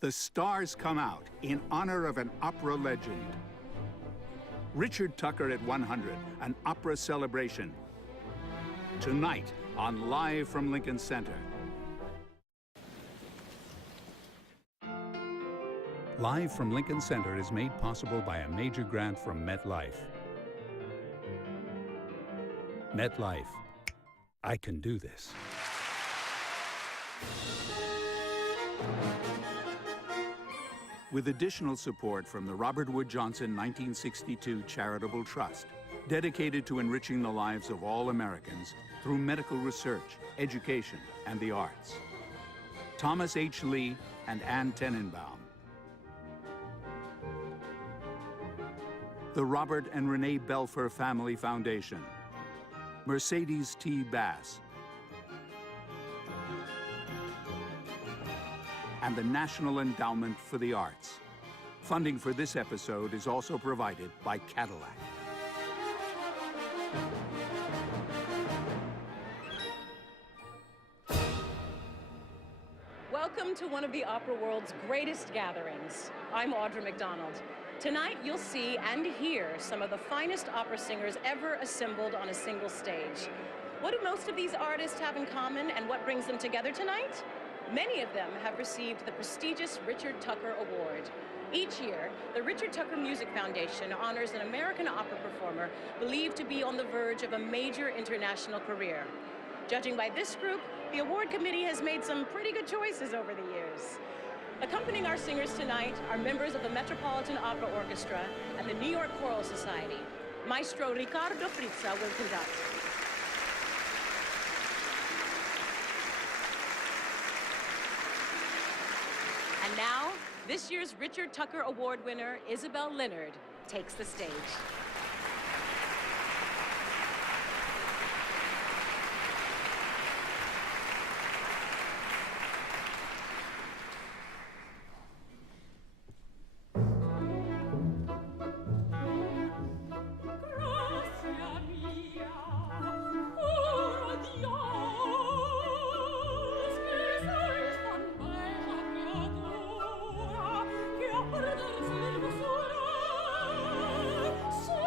The stars come out in honor of an opera legend. Richard Tucker at 100, an opera celebration. Tonight on Live from Lincoln Center. Live from Lincoln Center is made possible by a major grant from MetLife. MetLife. I can do this. With additional support from the Robert Wood Johnson 1962 Charitable Trust, dedicated to enriching the lives of all Americans through medical research, education, and the arts. Thomas H. Lee and Ann Tenenbaum. The Robert and Renee Belfer Family Foundation. Mercedes T. Bass. And the National Endowment for the Arts. Funding for this episode is also provided by Cadillac. Welcome to one of the opera world's greatest gatherings. I'm Audra McDonald. Tonight you'll see and hear some of the finest opera singers ever assembled on a single stage. What do most of these artists have in common, and what brings them together tonight? Many of them have received the prestigious Richard Tucker Award. Each year, the Richard Tucker Music Foundation honors an American opera performer believed to be on the verge of a major international career. Judging by this group, the award committee has made some pretty good choices over the years. Accompanying our singers tonight are members of the Metropolitan Opera Orchestra and the New York Choral Society. Maestro Riccardo Frizza will conduct. And now, this year's Richard Tucker Award winner, Isabel Leonard, takes the stage. So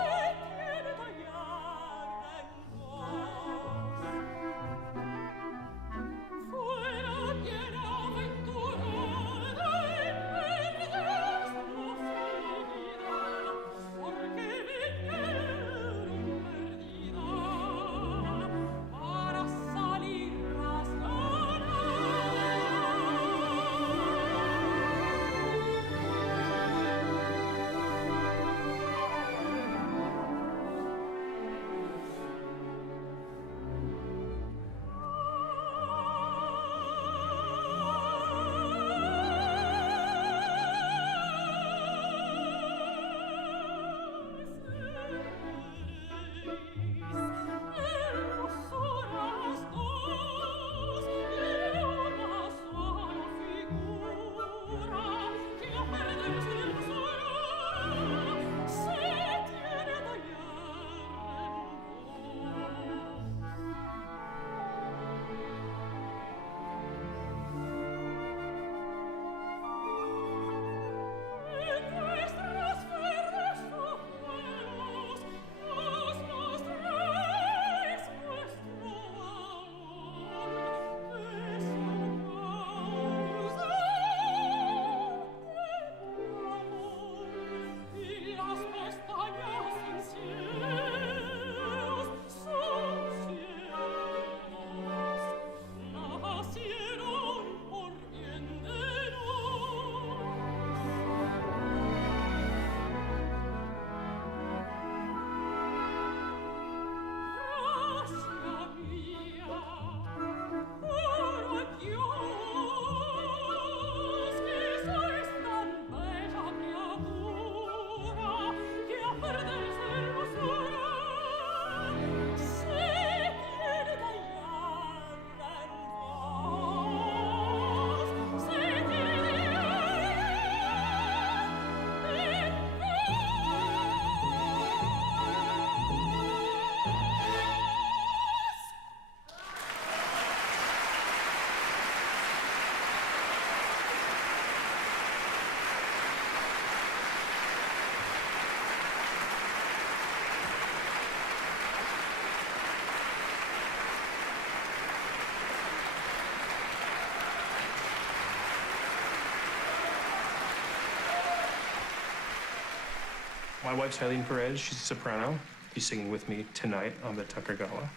My wife's Eileen Perez. She's a soprano. She's singing with me tonight on the Tucker Gala.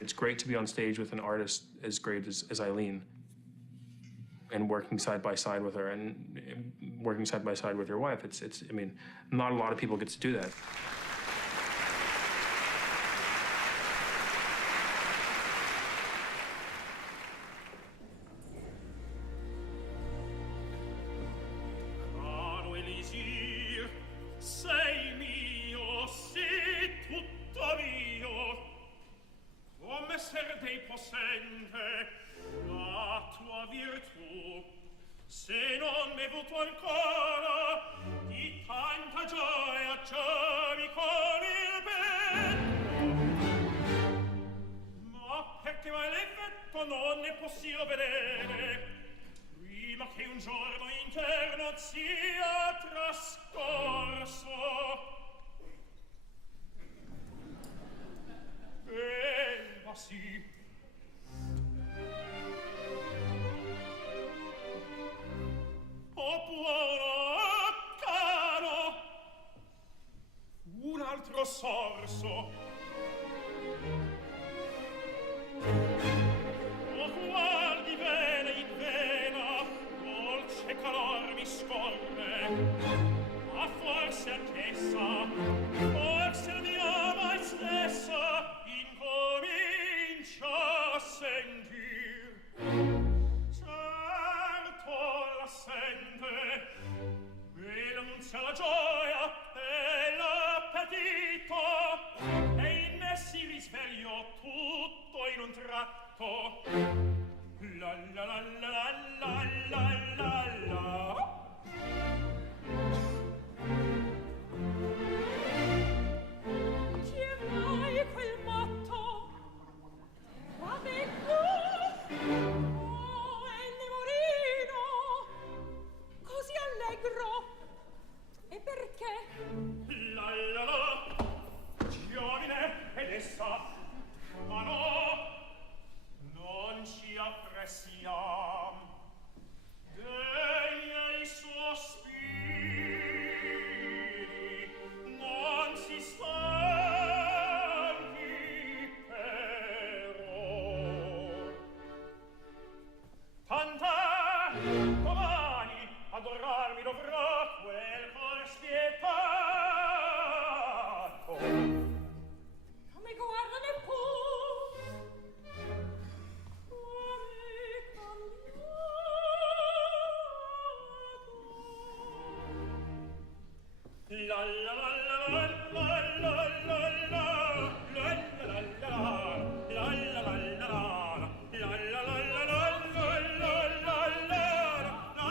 It's great to be on stage with an artist as great as Eileen and working side by side with her and working side by side with your wife. I mean, not a lot of people get to do that. Sei mio, sì, tutto mio, come ser dei possente la tua virtù, se non m'è avuto ancora di tanta gioia giami con il bene, ma perché mai l'effetto non è possibile vedere prima che un giorno interno sia trascorso. Ma sì. O buono caro, un altro sorso. O qual di vena in vena dolce calor mi scorre, ma forse anch'essa, forse Dio mai stessa incomincia a sentir. Certo la sente, e l'annunzia la gioia e l'appetito, e in me si risveglio tutto in un tratto. La la la la la la la la. Chi è mai quel matto? Ravetto? Oh, Nemorino! Così allegro! E perché? La la la! Giovine ed essa, ma no! Non ci appressiam dei miei sospiri, non si stanchi però. Tant'è, domani adorarmi dovrò quel cor spietato. Come guarda nel la la la la la la la la la la la la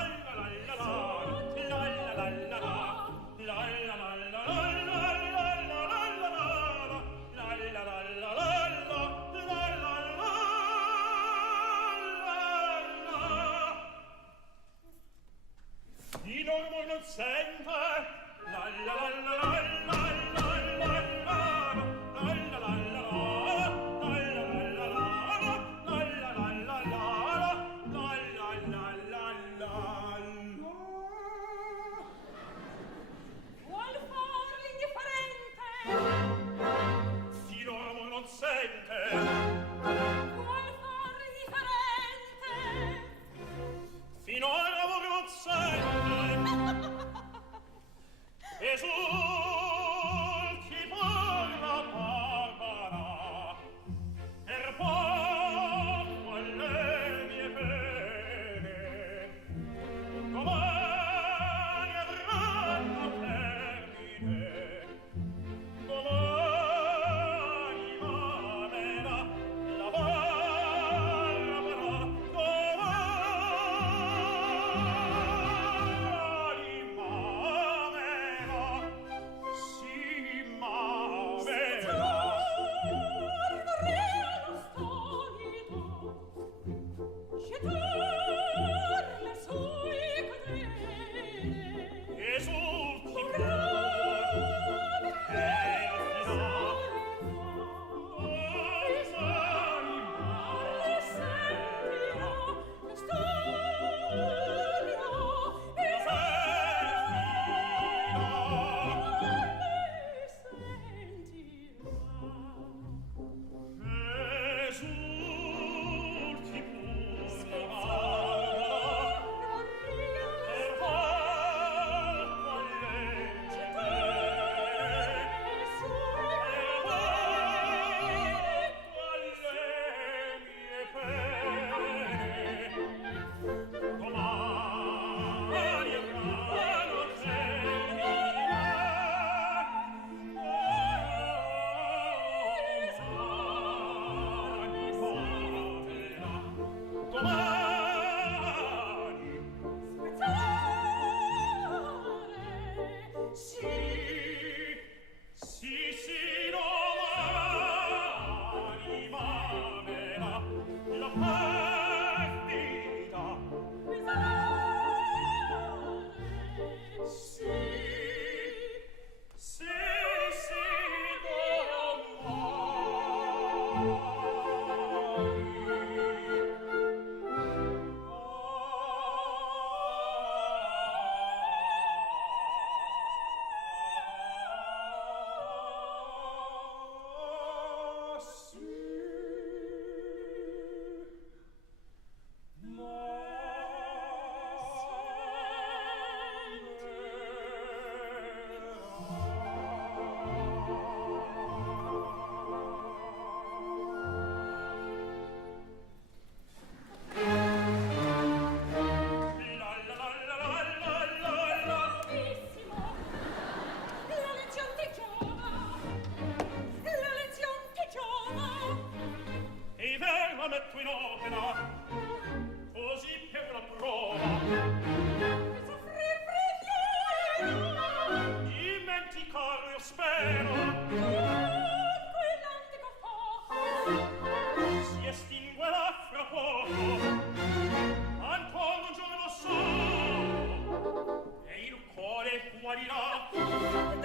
guarirà.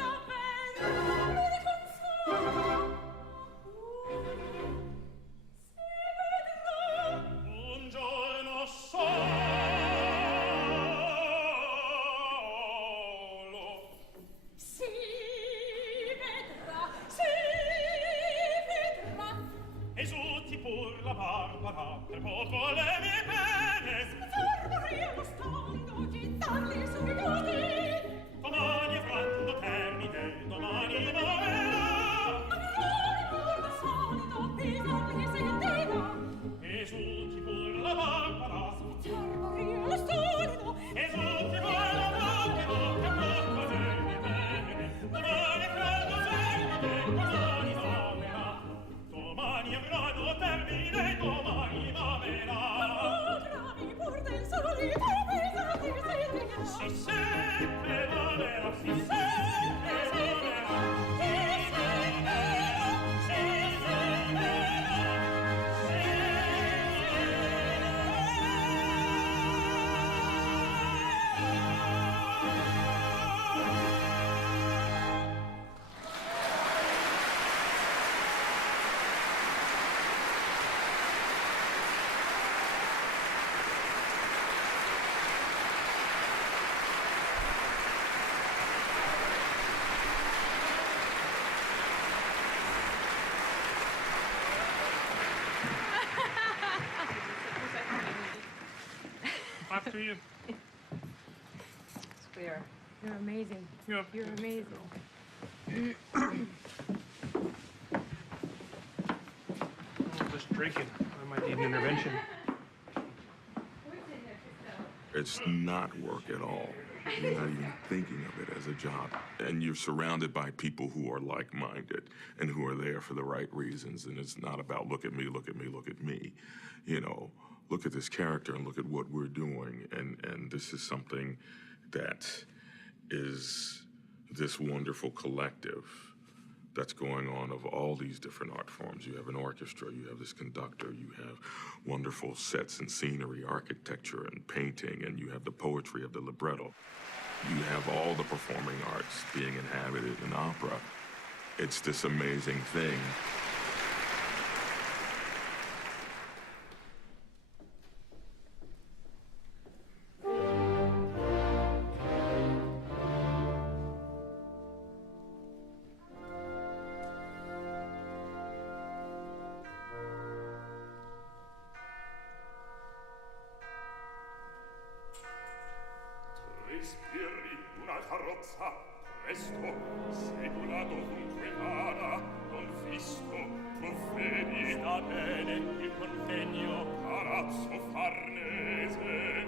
Davvero, mi consola. Un giorno solo Si vedrà, si vedrà. esulti pur la Barbara per poco le mie pene. Sormoria lo stando, gittarli sui doni. Domani avranno termine, domani morirà. Allora solido, pisarli sentiva. Esulti pur la Barbara, Sormoria lo stando. esulti pur la Barbara per poco le mie pene. Domani avranno termine, domani morirà. Domani avranno termine, domani morirà. Gravi pur del solito, pisarli sentiva. Si sempre morirà, si sempre morirà. Si sempre, si sempre, After you. Clear. You're amazing. Yep. You're amazing. Just drinking. I might need an intervention. It's not work at all. You're not even thinking of it as a job. And you're surrounded by people who are like-minded and who are there for the right reasons. And it's not about look at me, look at me, look at me. You know, look at this character and look at what we're doing. And this is something that is this wonderful collective that's going on of all these different art forms. You have an orchestra, you have this conductor, you have wonderful sets and scenery, architecture and painting, and you have the poetry of the libretto. You have all the performing arts being inhabited in opera. It's this amazing thing. Respiri una carrozza, presto, segula dovunque vada, non fisto, provvedi. Sta bene il convegno, Palazzo Farnese.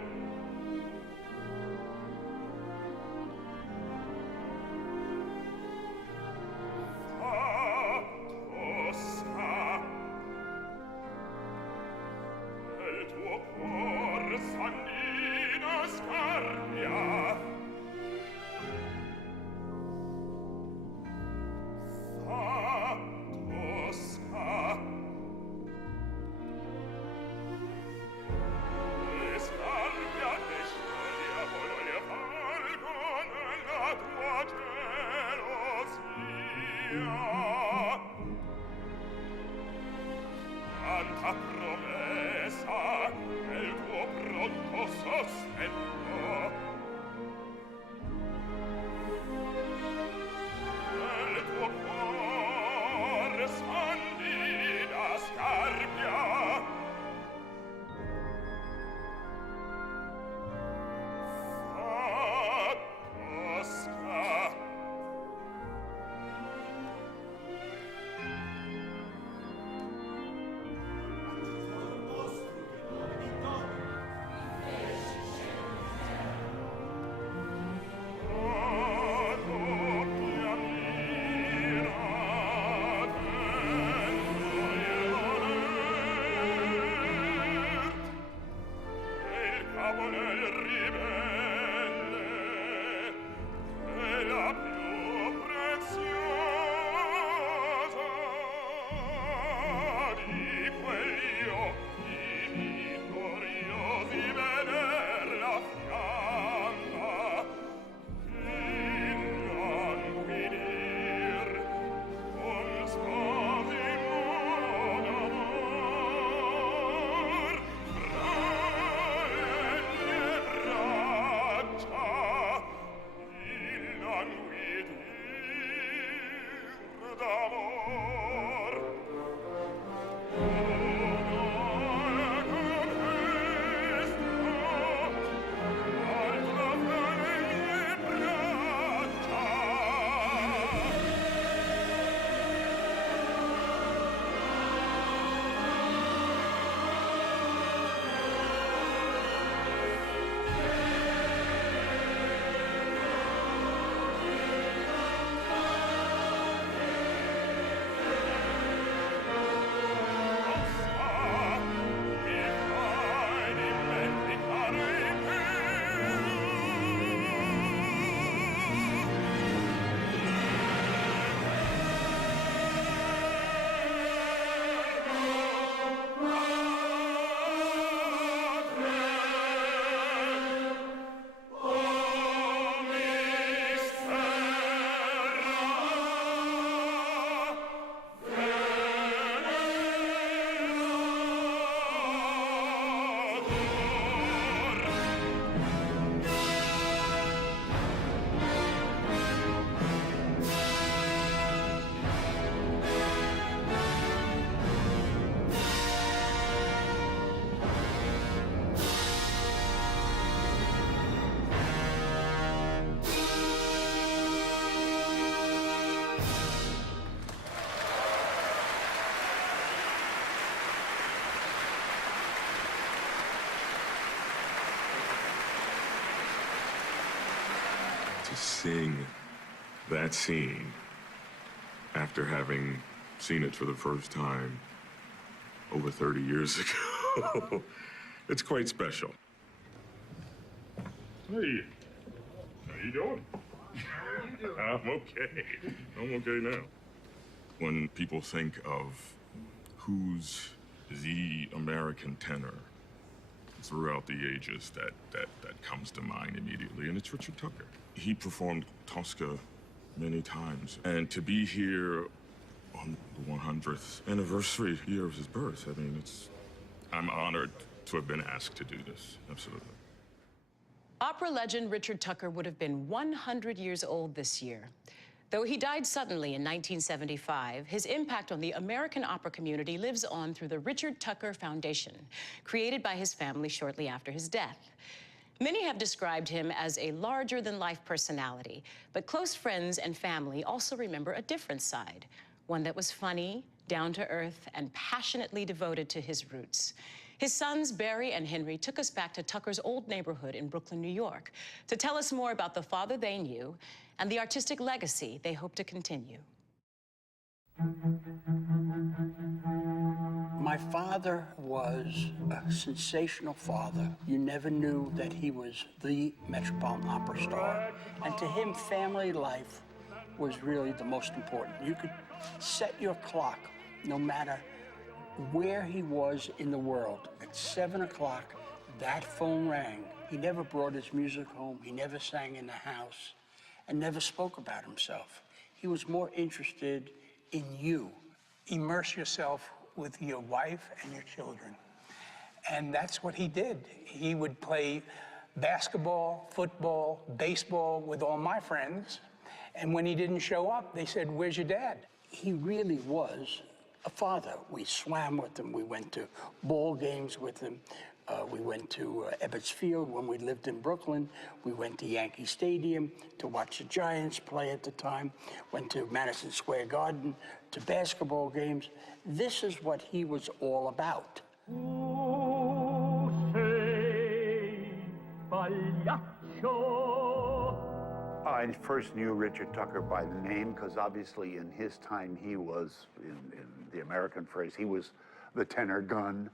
Fa Tosca, nel tuo cuor sanguina scarpia. Fa Tosca, le scarpia che scioglia voglia falco nella tua gelosia. Tanta promessa nel tuo pronto sospetto. Nel tuo cuore sandina scarpia. Fa Tosca. to sing that scene after having seen it for the first time over 30 years ago, it's quite special. Hey, how you doing? I'm okay. I'm okay now. When people think of who's the American tenor throughout the ages, that comes to mind immediately, and it's Richard Tucker. He performed Tosca many times, and to be here on the 100th anniversary year of his birth, I mean, I'm honored to have been asked to do this, absolutely. Opera legend Richard Tucker would have been 100 years old this year. Though he died suddenly in 1975, his impact on the American opera community lives on through the Richard Tucker Foundation, created by his family shortly after his death. Many have described him as a larger-than-life personality, but close friends and family also remember a different side, one that was funny, down-to-earth, and passionately devoted to his roots. His sons, Barry and Henry, took us back to Tucker's old neighborhood in Brooklyn, New York, to tell us more about the father they knew and the artistic legacy they hope to continue. My father was a sensational father. You never knew that he was the Metropolitan Opera star. And to him, family life was really the most important. You could set your clock no matter where he was in the world. At 7 o'clock, that phone rang. He never brought his music home. He never sang in the house and never spoke about himself. He was more interested in you. Immerse yourself with your wife and your children. And that's what he did. He would play basketball, football, baseball with all my friends. And when he didn't show up, they said, "Where's your dad?" He really was a father. We swam with him. We went to ball games with him. We went to Ebbets Field when we lived in Brooklyn. We went to Yankee Stadium to watch the Giants play at the time. Went to Madison Square Garden to basketball games. This is what he was all about. I first knew Richard Tucker by the name because obviously in his time he was, in the American phrase, he was the tenor gun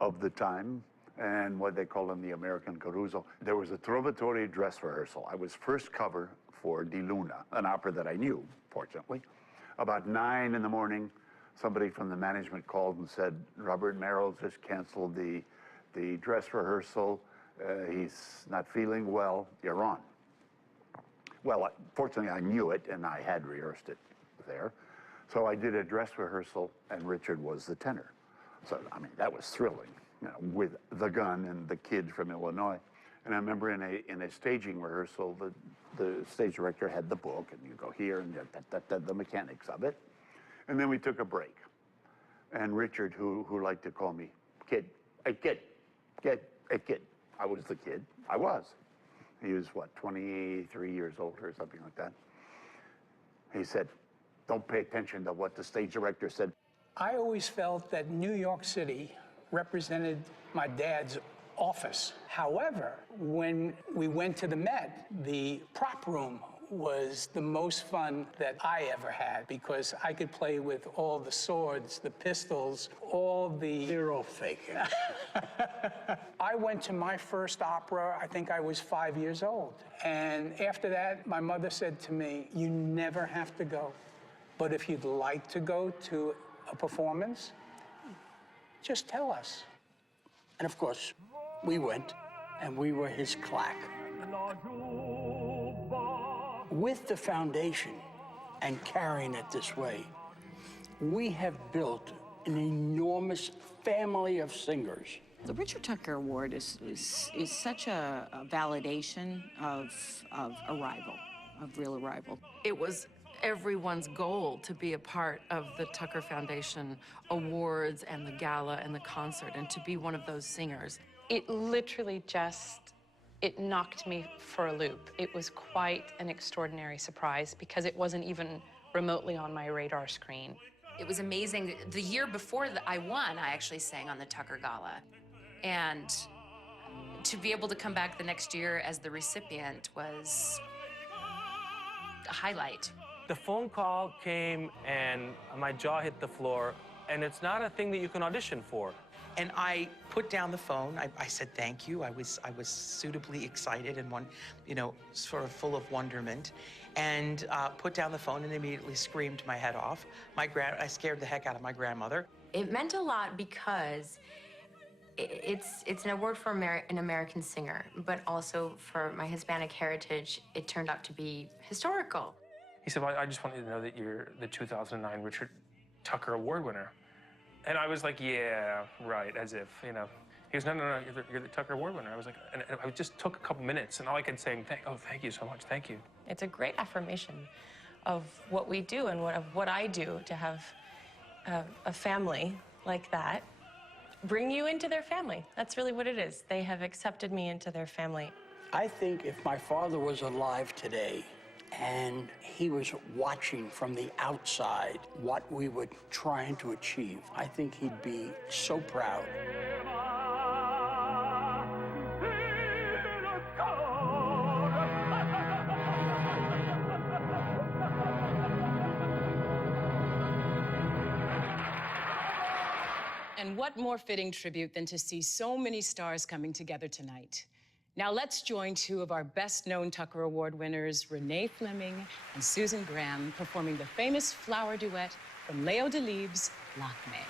of the time, and what they call him the American Caruso. There was a Trovatore dress rehearsal. I was first cover for Di Luna, an opera that I knew, fortunately. About 9 in the morning, somebody from the management called and said, Robert Merrill just canceled the dress rehearsal. He's not feeling well, you're on. Well, fortunately I knew it and I had rehearsed it there. So I did a dress rehearsal and Richard was the tenor. So, I mean, that was thrilling, you know, with the gun and the kid from Illinois. And I remember in a staging rehearsal, the stage director had the book, and you go here and the mechanics of it. And then we took a break. And Richard, who liked to call me kid, hey kid, hey kid. I was the kid. I was. He was, what, 23 years old or something like that. He said, don't pay attention to what the stage director said. I always felt that New York City represented my dad's office. However, when we went to the Met, the prop room was the most fun that I ever had because I could play with all the swords, the pistols, all the... They're all fake. I went to my first opera, I think I was 5 years old. And after that, my mother said to me, you never have to go. But if you'd like to go to a performance, just tell us. And of course, we went, and we were his claque. With the foundation and carrying it this way, we have built an enormous family of singers. The Richard Tucker Award is such a validation of arrival, of real arrival. It was everyone's goal to be a part of the Tucker Foundation Awards and the gala and the concert and to be one of those singers. It literally just, it knocked me for a loop. It was quite an extraordinary surprise because it wasn't even remotely on my radar screen. It was amazing. The year before I won, I actually sang on the Tucker Gala. And to be able to come back the next year as the recipient was highlight. The phone call came and my jaw hit the floor, and it's not a thing that you can audition for. And I put down the phone. I said thank you. I was suitably excited and sort of full of wonderment, and put down the phone and immediately screamed my head off. I scared the heck out of my grandmother. It meant a lot because it's an award for an American singer, but also for my Hispanic heritage, it turned out to be historical. He said, well, I just want you to know that you're the 2009 Richard Tucker Award winner. And I was like, yeah, right, as if, He goes, no, you're the Tucker Award winner. I was like, and I just took a couple minutes, and all I could say, thank you so much, thank you. It's a great affirmation of what we do and of what I do to have a family like that bring you into their family. That's really what it is. They have accepted me into their family. I think if my father was alive today and he was watching from the outside what we were trying to achieve, I think he'd be so proud. And what more fitting tribute than to see so many stars coming together tonight? Now let's join two of our best-known Tucker Award winners, Renee Fleming and Susan Graham, performing the famous flower duet from Leo Delibes' Lakme.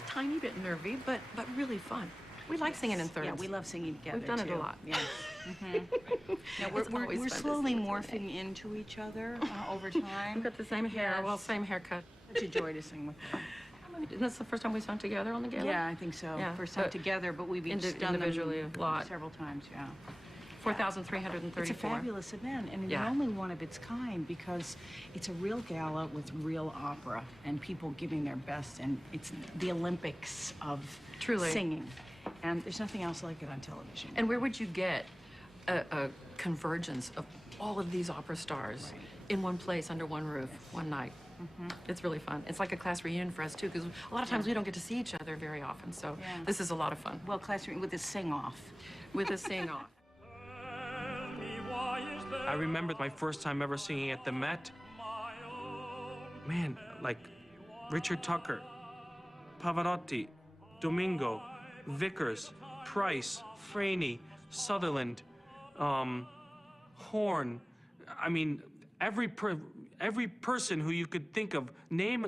a tiny bit nervy, but really fun. We like singing in thirds. Yeah, we love singing together. We've done it too. a lot. Yes. Now It's always we're fun to slowly sing morphing into each other over time. We've got the same hair, Yes. well, same haircut. Such a joy to sing with her. Isn't this the first time we sung together on the gala? Yeah, I think so. Yeah, First time but together, but we've done individually them a lot. several times. Yeah. 4,334. It's a fabulous event, and Yeah. the only one of its kind because it's a real gala with real opera and people giving their best, and it's the Olympics of Truly. singing. And there's nothing else like it on television. And where would you get a convergence of all of these opera stars in one place, under one roof, one night? It's really fun. It's like a class reunion for us, too, because a lot of times we don't get to see each other very often, so Yeah. this is a lot of fun. Well, class reunion with a sing-off. With a sing-off. I remember my first time ever singing at the Met. Man, like Richard Tucker, Pavarotti, Domingo, Vickers, Price, Franey, Sutherland, Horn. I mean, every person who you could think of,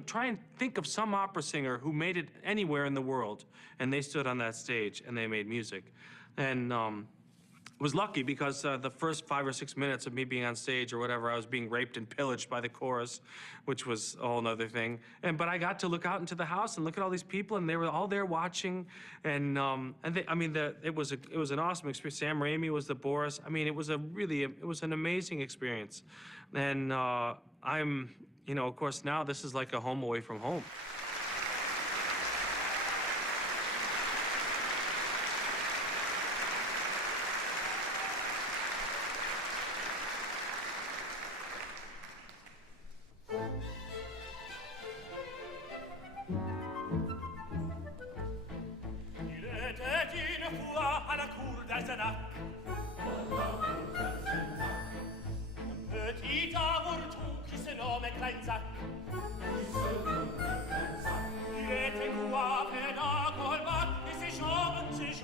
try and think of some opera singer who made it anywhere in the world, and they stood on that stage and they made music. And was lucky because the first 5 or 6 minutes of me being on stage or whatever, I was being raped and pillaged by the chorus, which was a whole nother thing. But I got to look out into the house and look at all these people, and they were all there watching. And it was an awesome experience. Sam Raimi was the Boris. I mean, it was an amazing experience. And I'm, of course, now this is like a home away from home. Il était une fois à la cour d'Arzenac un petit avorton qui se nommait Kleinsack. Il était coiffé d'un colbac et ses jambes faisaient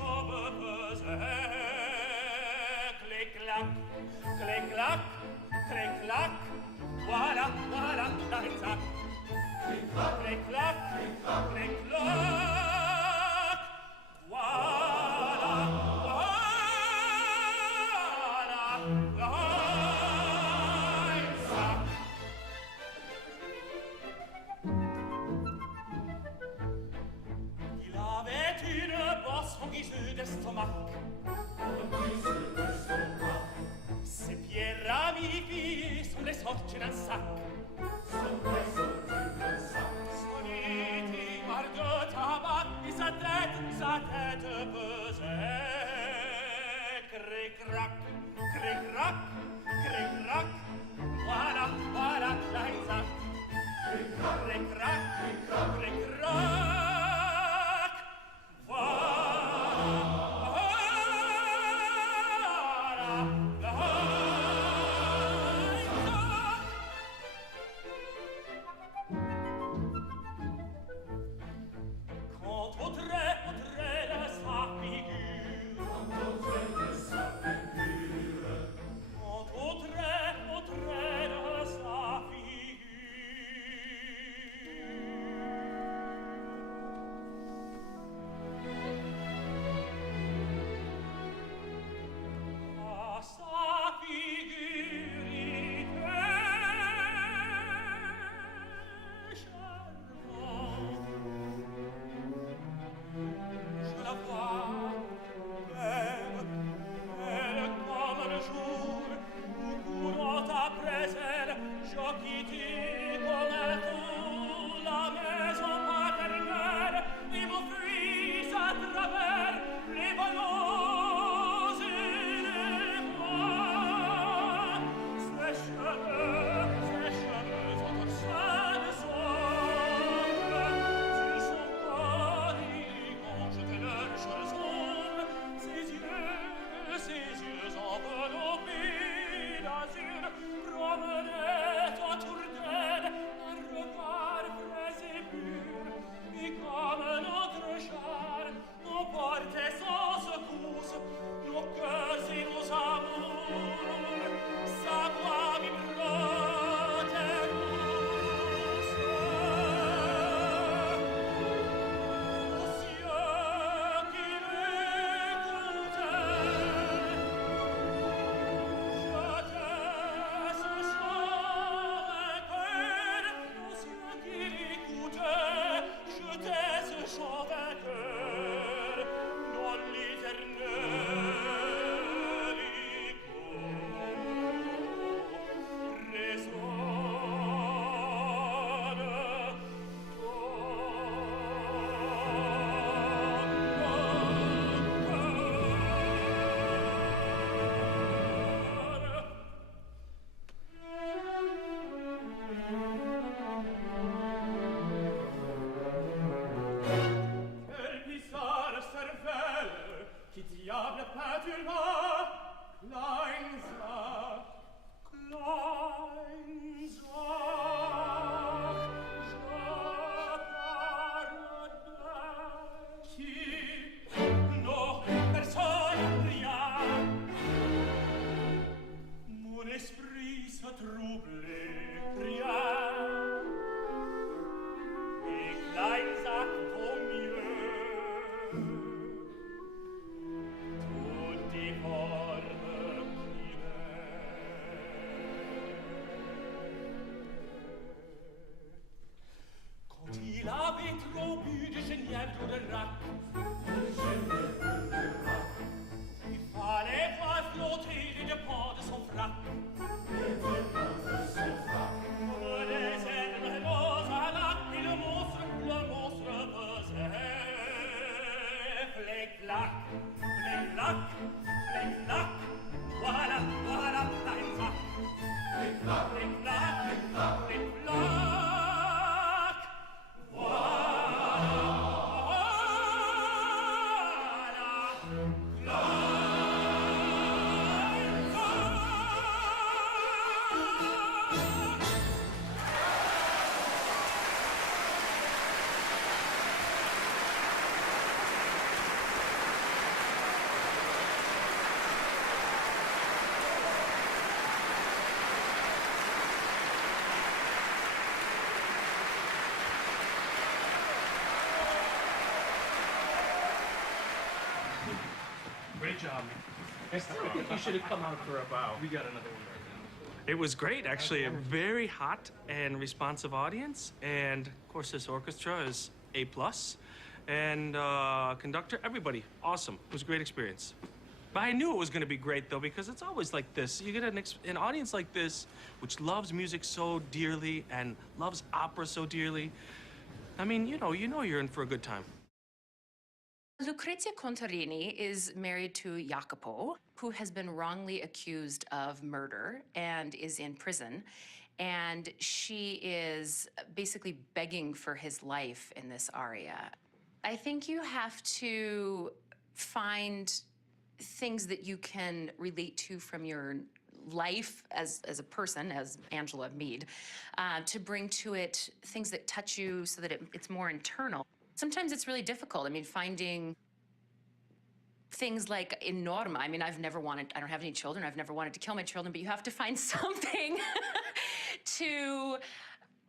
clic-clac, clic-clac, clic-clac. Voilà, voilà, Kleinsack. Clic-clac, clic-clac, clic-clac. Il avait une bosse en guise d'estomac. Ses pieds ramifiés sous les sorties d'un sac. Son étigard de tabac et sa tête pesait. Cric-crac, cric-crac, cric-crac. Voilà, voilà, Kleinsack. Cric-crac, cric-crac, cric-crac. Quand au trait de sa figure Great job, man. I still think you should have come out for a bow. We got another one right now. It was great, actually. A very hot and responsive audience. And, of course, this orchestra is A+. And conductor, everybody, awesome. It was a great experience. But I knew it was going to be great, though, because it's always like this. You get an audience like this, which loves music so dearly and loves opera so dearly. I mean, you know you're in for a good time. Lucrezia Contarini is married to Jacopo, who has been wrongly accused of murder and is in prison. And she is basically begging for his life in this aria. I think you have to find things that you can relate to from your life as a person, as Angela Meade, to bring to it things that touch you so that it's more internal. Sometimes it's really difficult. I mean, finding things like in Norma. I mean, I don't have any children. I've never wanted to kill my children, but you have to find something to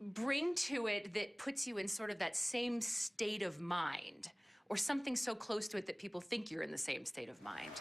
bring to it that puts you in sort of that same state of mind, or something so close to it that people think you're in the same state of mind.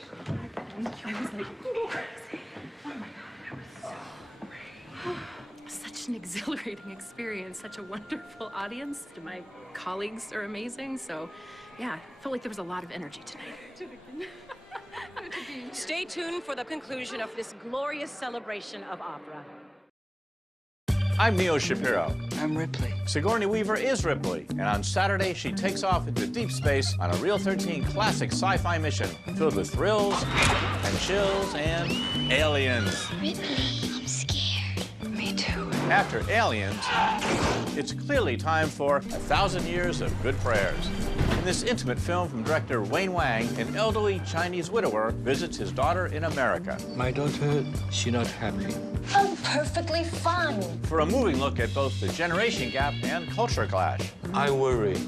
so I was like, crazy. Oh my God, such an exhilarating experience, such a wonderful audience. My colleagues are amazing, so yeah, I felt like there was a lot of energy tonight. Stay tuned for the conclusion of this glorious celebration of opera. I'm Neo Shapiro. I'm Ripley. Sigourney Weaver is Ripley, and on Saturday she takes off into deep space on a Real 13 classic sci-fi mission filled with thrills and chills and aliens. Ripley, I'm scared. Me too. After Aliens, it's clearly time for 1,000 Years of Good Prayers. In this intimate film from director Wayne Wang, an elderly Chinese widower visits his daughter in America. My daughter, she not happy. I'm perfectly fine. For a moving look at both the generation gap and culture clash. I worry.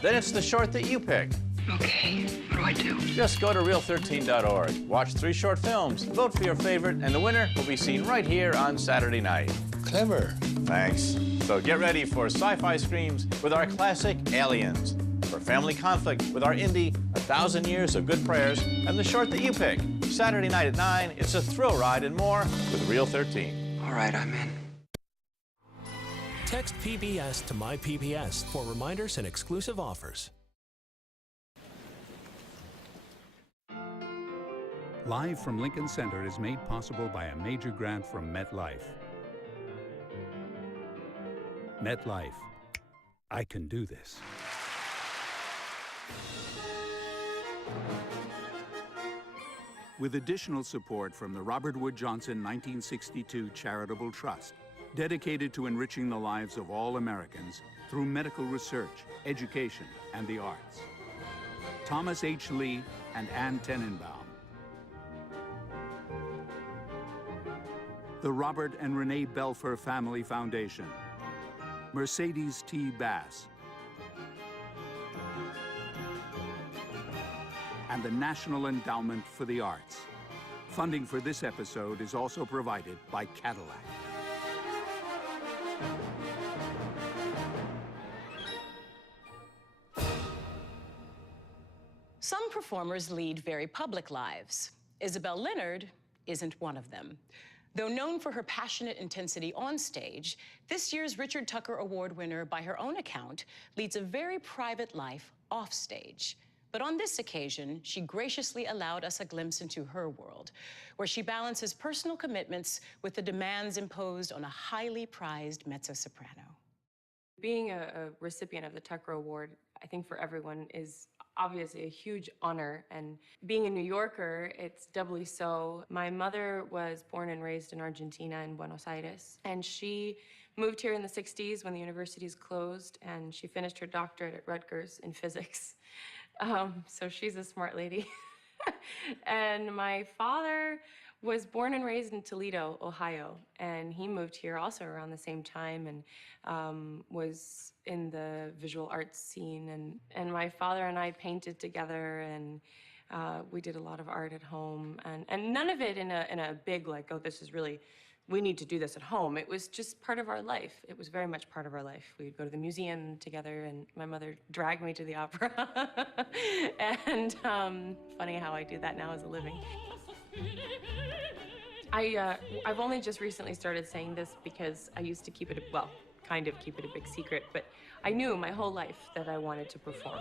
Then it's the short that you pick. Okay, what do I do? Just go to Real13.org, watch 3 short films, vote for your favorite, and the winner will be seen right here on Saturday night. Clever. Thanks. So get ready for sci-fi screams with our classic Aliens, for family conflict with our indie 1,000 Years of Good Prayers, and the short that you pick. Saturday night at 9, it's a thrill ride and more with Real 13. All right, I'm in. Text PBS to MyPBS for reminders and exclusive offers. Live from Lincoln Center is made possible by a major grant from MetLife. MetLife. I can do this. With additional support from the Robert Wood Johnson 1962 Charitable Trust, dedicated to enriching the lives of all Americans through medical research, education, and the arts. Thomas H. Lee and Ann Tenenbaum. The Robert and Renee Belfer Family Foundation. Mercedes T. Bass. And the National Endowment for the Arts. Funding for this episode is also provided by Cadillac. Some performers lead very public lives. Isabel Leonard isn't one of them. Though known for her passionate intensity on stage, this year's Richard Tucker Award winner, by her own account, leads a very private life off stage. But on this occasion, she graciously allowed us a glimpse into her world, where she balances personal commitments with the demands imposed on a highly prized mezzo-soprano. Being a recipient of the Tucker Award, I think for everyone is obviously a huge honor, and being a New Yorker, it's doubly so. My mother was born and raised in Argentina, in Buenos Aires, and she moved here in the 60s when the universities closed, and she finished her doctorate at Rutgers in physics. So she's a smart lady. And my father was born and raised in Toledo, Ohio, and he moved here also around the same time and was in the visual arts scene. And my father and I painted together, and we did a lot of art at home, and none of it in a big, like, oh, this is really, we need to do this at home. It was just part of our life. It was very much part of our life. We'd go to the museum together, and my mother dragged me to the opera. And funny how I do that now as a living. I've only just recently started saying this because I used to keep it, well, kind of keep it a big secret, but I knew my whole life that I wanted to perform.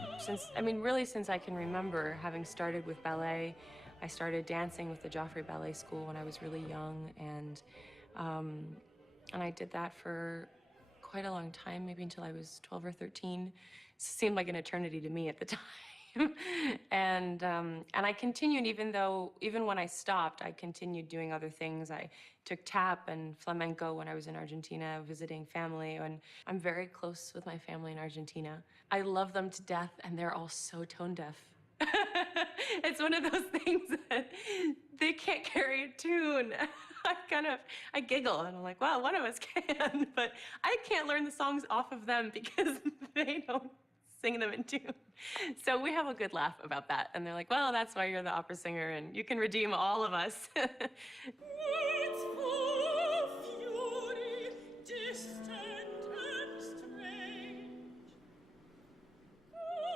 Really since I can remember, having started with ballet. I started dancing with the Joffrey Ballet School when I was really young, and I did that for quite a long time, maybe until I was 12 or 13. It seemed like an eternity to me at the time. And I continued, even when I stopped, I continued doing other things. I took tap and flamenco when I was in Argentina, visiting family, and I'm very close with my family in Argentina. I love them to death, and they're all so tone deaf. It's one of those things that they can't carry a tune. I giggle, and I'm like, well, one of us can, but I can't learn the songs off of them because they don't sing them in tune. So we have a good laugh about that. And they're like, well, that's why you're the opera singer, and you can redeem all of us.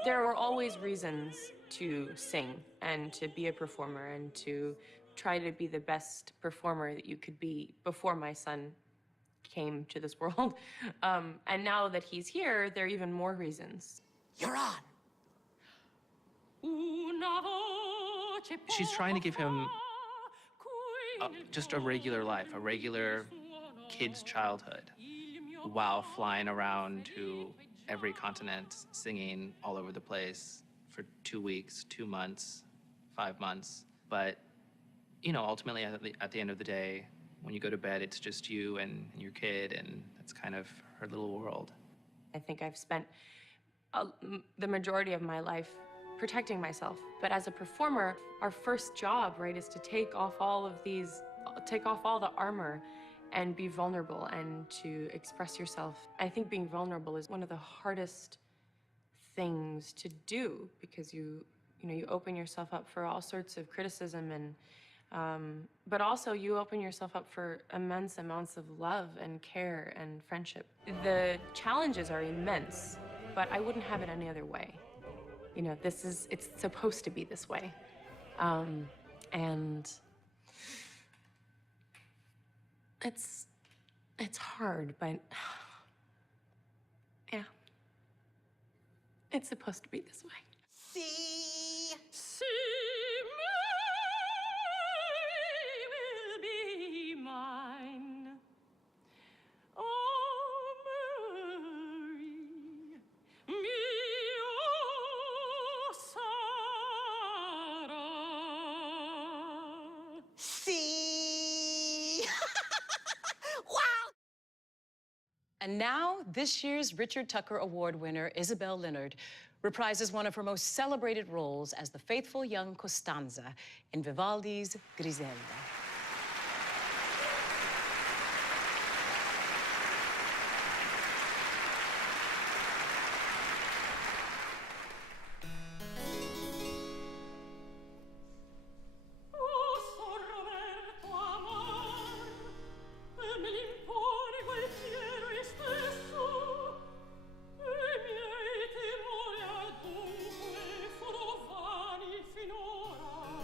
There were always reasons to sing and to be a performer and to try to be the best performer that you could be before my son came to this world. And now that he's here, there are even more reasons. You're on. She's trying to give him just a regular life, a regular kid's childhood, while flying around to every continent, singing all over the place for 2 weeks, 2 months, 5 months. But, you know, ultimately at the end of the day, when you go to bed, it's just you and your kid, and that's kind of her little world. I think I've spent the majority of my life protecting myself. But as a performer, our first job, right, is to take off all the armor and be vulnerable and to express yourself. I think being vulnerable is one of the hardest things to do because you open yourself up for all sorts of criticism and but also you open yourself up for immense amounts of love and care and friendship. The challenges are immense, but I wouldn't have it any other way. You know, it's supposed to be this way. And it's hard, but yeah, it's supposed to be this way. See? will be mine. Oh, Mary, mio Sarah. See? Wow! And now, this year's Richard Tucker Award winner, Isabel Leonard, reprises one of her most celebrated roles as the faithful young Costanza in Vivaldi's Griselda. Finora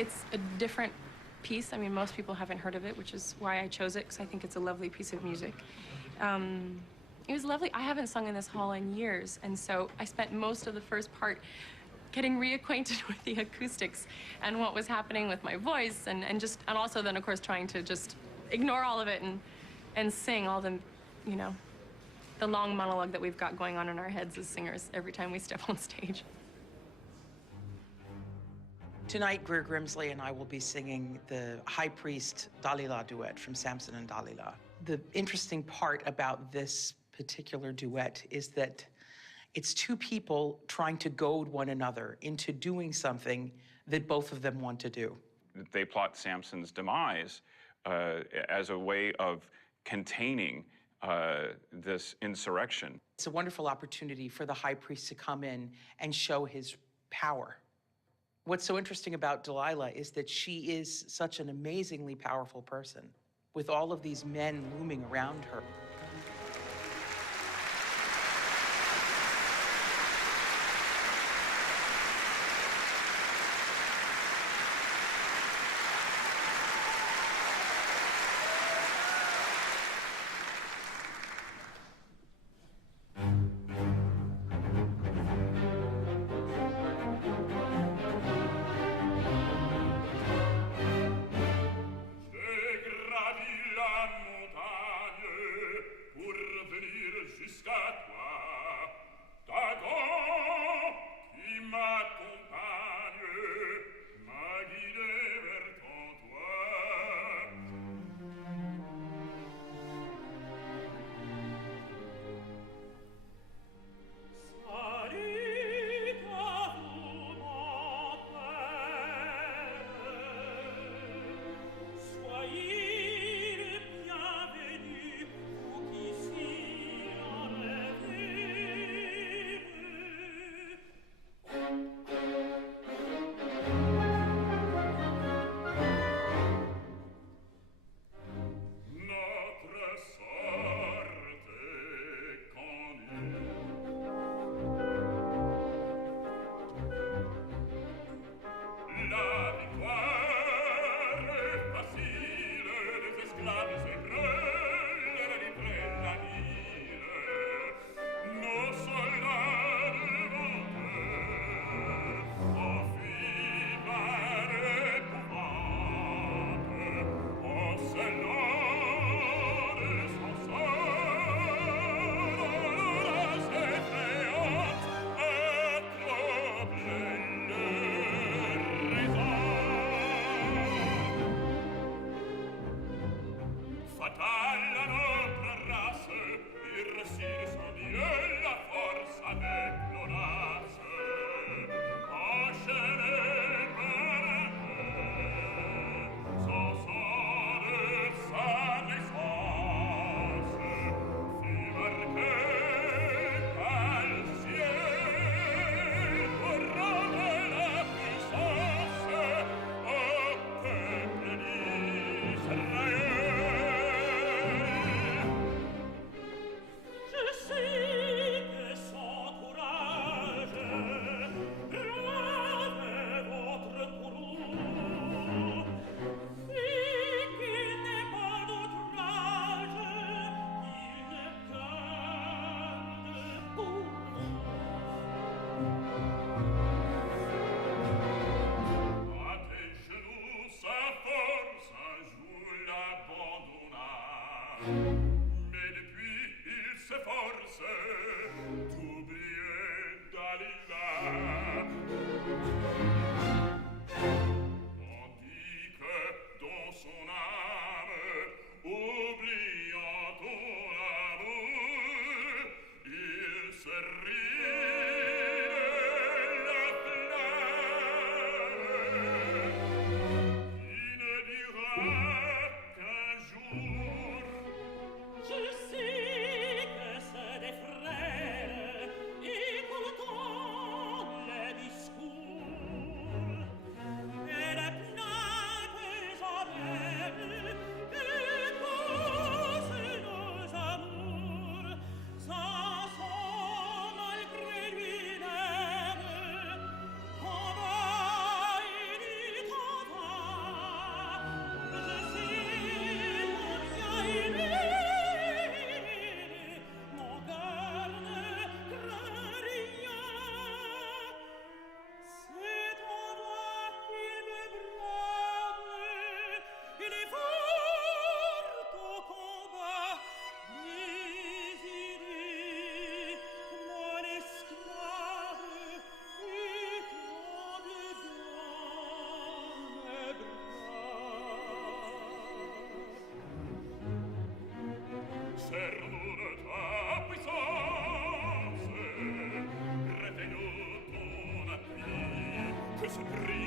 It's a different piece. I mean, most people haven't heard of it, which is why I chose it, because I think it's a lovely piece of music. It was lovely. I haven't sung in this hall in years, and so I spent most of the first part getting reacquainted with the acoustics and what was happening with my voice, and also then, of course, trying to just ignore all of it and sing all the, you know, the long monologue that we've got going on in our heads as singers every time we step on stage. Tonight, Greer Grimsley and I will be singing the High Priest Dalila duet from Samson and Dalila. The interesting part about this particular duet is that it's two people trying to goad one another into doing something that both of them want to do. They plot Samson's demise as a way of containing this insurrection. It's a wonderful opportunity for the high priest to come in and show his power. What's so interesting about Delilah is that she is such an amazingly powerful person, with all of these men looming around her. Je sais que c'est des frères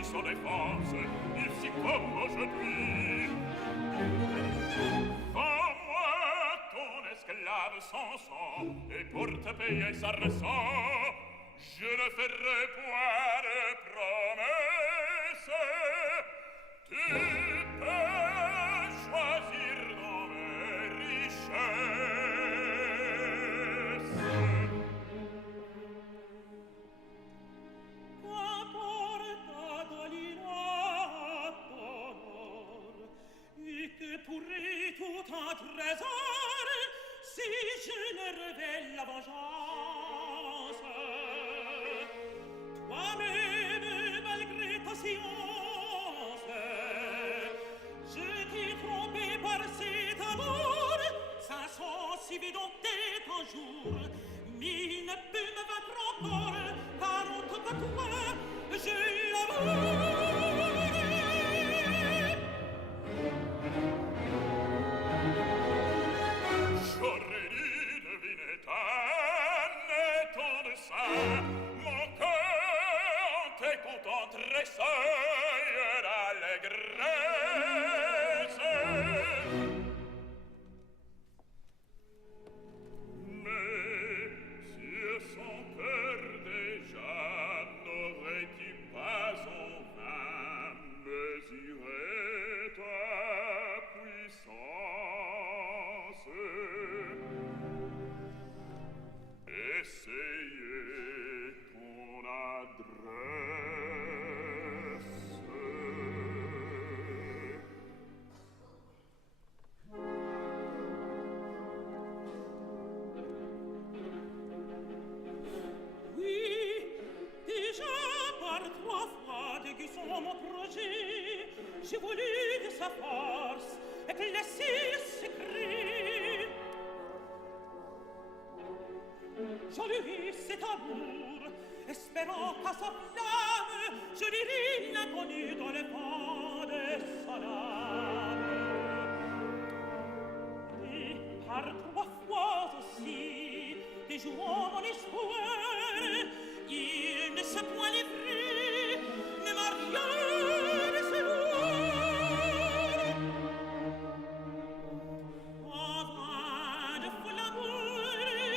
qui sont défense, ici comme aujourd'hui. Vends-moi ton esclave sans sang, et pour te payer sa ressent, je ne ferai point de promesse. Tu peux choisir dans mes richesses. Que pourrait tout un trésor si je ne révèle la vengeance? Toi-même, malgré ta science, je t'ai trompé par cet amour, sans sens si vidant t'est un jour, mais il ne peut me vaincre encore, car en tant que toi, je l'amour. J'aurais dû deviner tant de ça. Mon cœur en tes contents tressaille d'allégresse. Mais si son cœur déjà n'aurait-il pas en vain mesuré ta puissance? Essayez ton adresse. Oui, déjà par 3 fois déguisant mon projet, j'ai voulu de sa force éclaircir ses cris. Je lui cet amour, espérant qu'à sa flamme, je lirai l'inconnu dans le vent de son âme. Et par 3 fois aussi, déjouant mon espoir, il ne s'est point livré, ne m'a rien laissé voir. En vain de fou l'amour,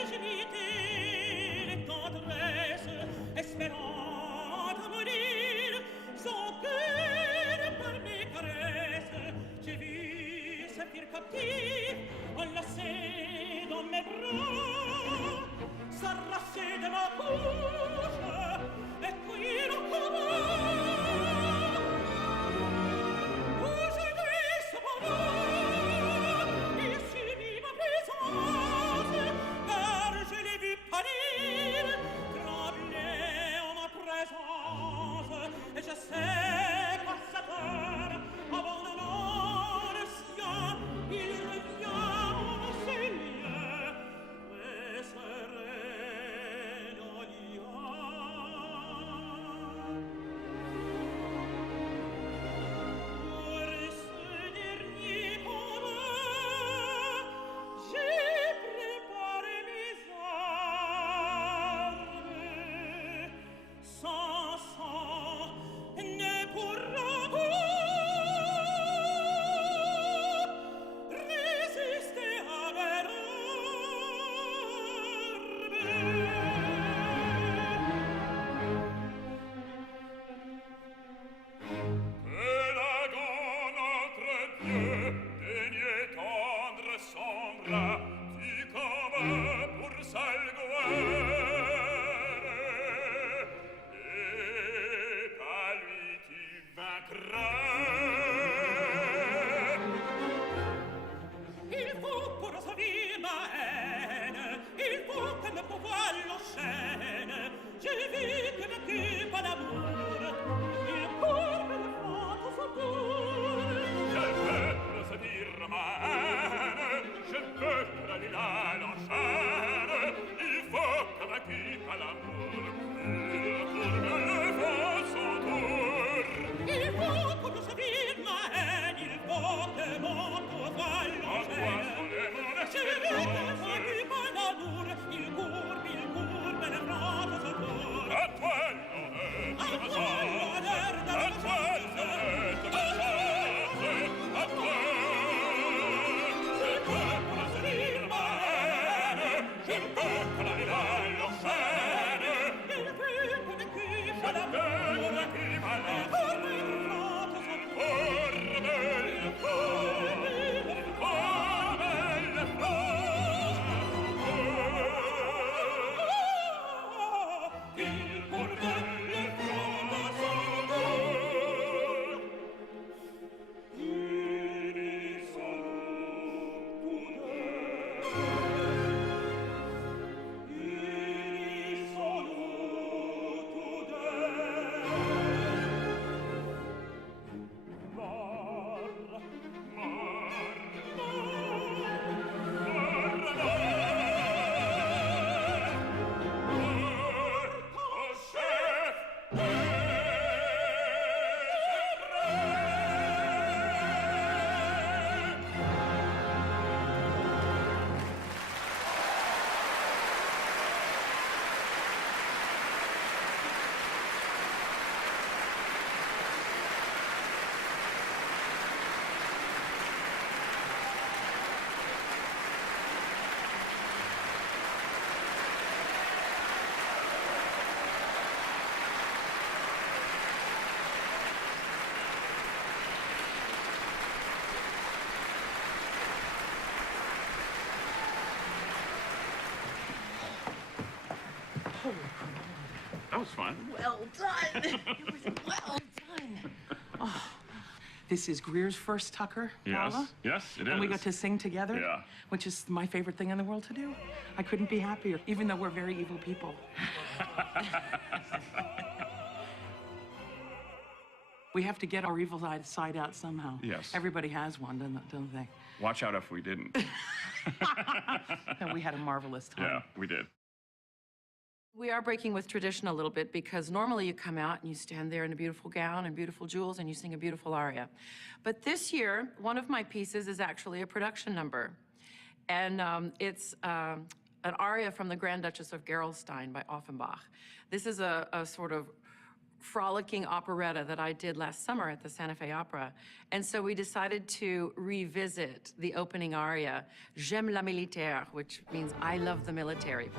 j'imitais les tendresses, espérant de mourir, son cœur par mes caresses. J'ai vu s'affir captif, enlacé dans mes bras, s'arracher de ma bouche, et cuire au combat. Aujourd'hui, cependant, il subit ma présence, car je l'ai vu pâlir, trembler en ma présence, et je sais par cette heure, abandonnant le sien, il revient en ces lieux, et sereine en Pour ce dernier combat, j'ai préparé mes armes. Sans sang ne pourra résister à mes Pélagon, notre Dieu, daignez tendre son bras, tu combats pour Salgueur, et par lui tu vaincras. Il faut pour sauver ma haine, il faut que me pouvoir l'enchaîne. J'ai vu que m'occupe à l'amour, il courbe le front à son tour. Je veux procéder ma haine, je veux que la lila l'enchaîne. Il faut que m'occupe à l'amour, il courbe le front à son tour. Il faut pour sauver ma haine, il faut que mon pouvoir l'enchaîne. J'ai vu que m'occupe à l'amour, il courbe le front à son tour. À toi l'honneur de la That was fun. Well done. It was well done. Oh, this is Greer's first Tucker Gala. Yes, it is. And we got to sing together. Yeah. Which is my favorite thing in the world to do. I couldn't be happier, even though we're very evil people. We have to get our evil side out somehow. Yes. Everybody has one, don't they? Watch out if we didn't. And we had a marvelous time. Yeah, we did. We are breaking with tradition a little bit because normally you come out and you stand there in a beautiful gown and beautiful jewels and you sing a beautiful aria. But this year, one of my pieces is actually a production number. And it's an aria from the Grand Duchess of Gerolstein by Offenbach. This is a sort of frolicking operetta that I did last summer at the Santa Fe Opera. And so we decided to revisit the opening aria, J'aime la militaire, which means I love the military.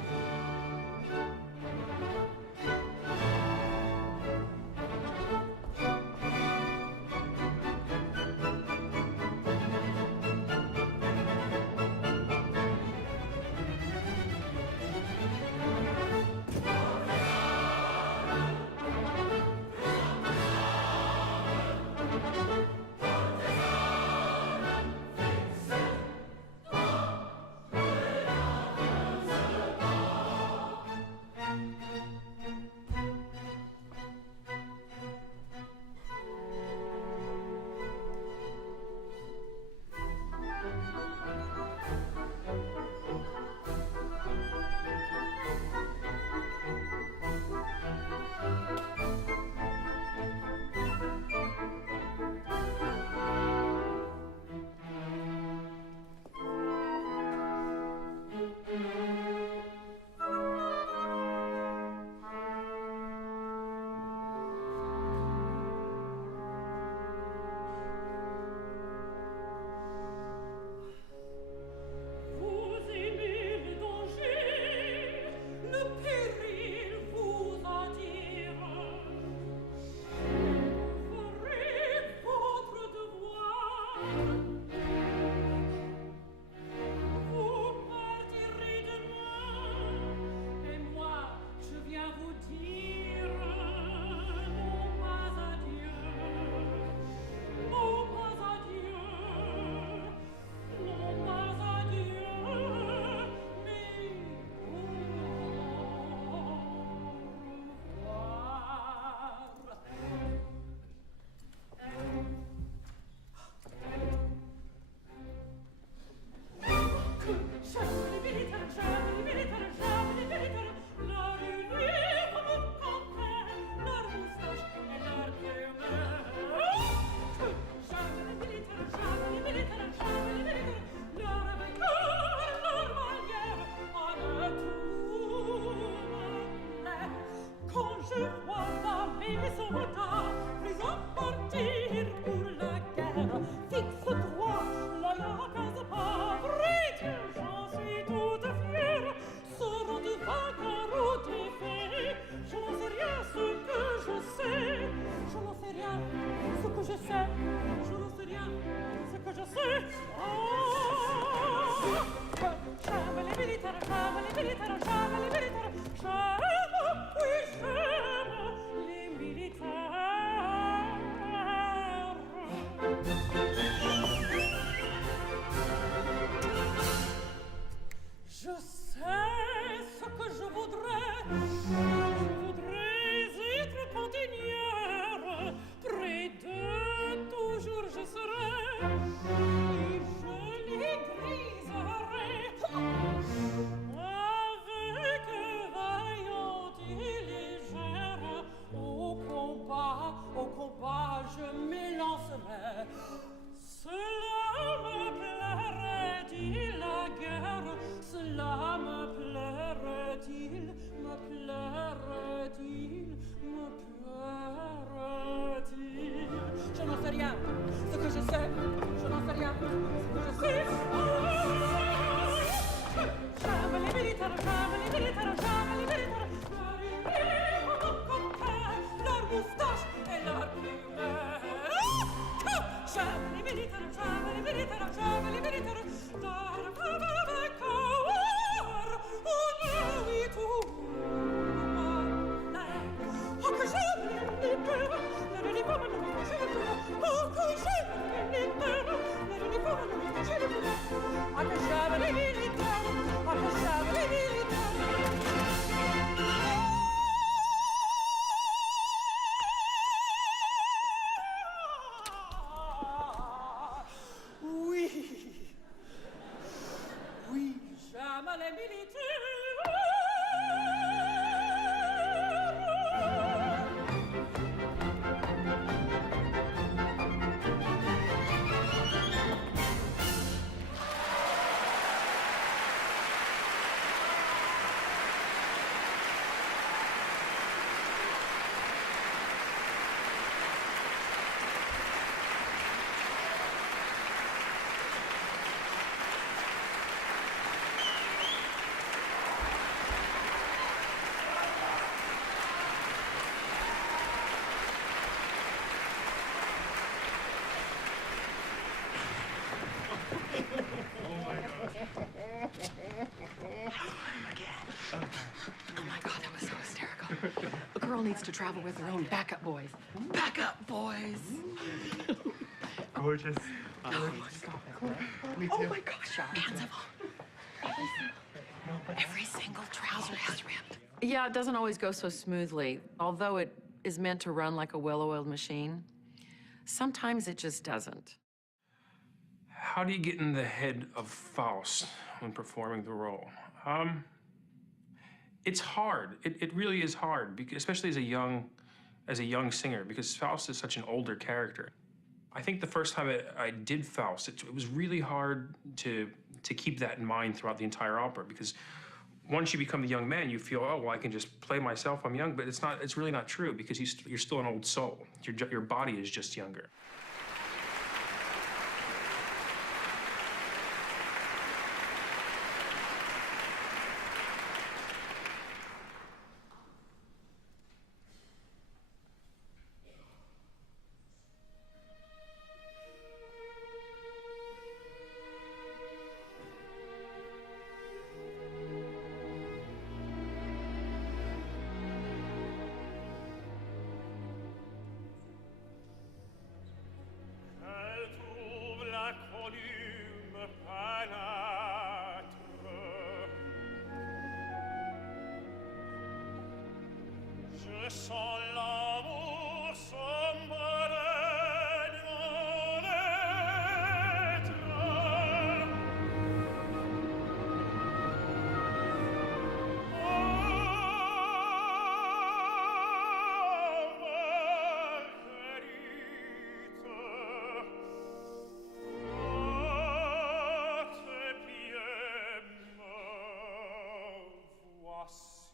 militaires, j'aime les militaires, j'aime, oui, j'aime les militaires. Je sais ce que je voudrais être cantinière, près d'eux toujours je serai, et je les griserai, avec vaillante et légère, au combat je m'élancerai. Cela me plairait, dit la guerre, cela me plairait-il, me plairait-il, me plairait-il. Je n'en sais rien, ce que je sais, je n'en sais rien, ce que je sais. J'aime les militaires, j'aime les militaires, j'aime les militaires, leur moustache et leur plumeur. J'aime les militaires, j'aime les militaires, j'aime les militaires, leur corps, on est tout. Oh, que j'aime les militaires, la uniforme ne me fait le plus. Oh, que j'aime les militaires, la uniforme ne me fait le plus. Oh, que j'aime les militaires, oh, que j'aime les militaires. Oui, j'aime les militaires. Oh my God, that was so hysterical. A girl needs to travel with her own backup boys. Backup boys! Gorgeous. Oh my God. Me too. Oh my gosh, hands up. Every single trouser has ripped. Yeah, it doesn't always go so smoothly. Although it is meant to run like a well-oiled machine, sometimes it just doesn't. How do you get in the head of Faust when performing the role? It's hard. It really is hard, because, especially as a young singer, because Faust is such an older character. I think the first time I did Faust, it was really hard to keep that in mind throughout the entire opera, because once you become a young man, you feel, oh, well, I can just play myself, I'm young, but it's really not true, because you're still an old soul. Your body is just younger. Je sens l'amour s'emballer dans l'être. Oh, Marguerite, à tes pieds me voici.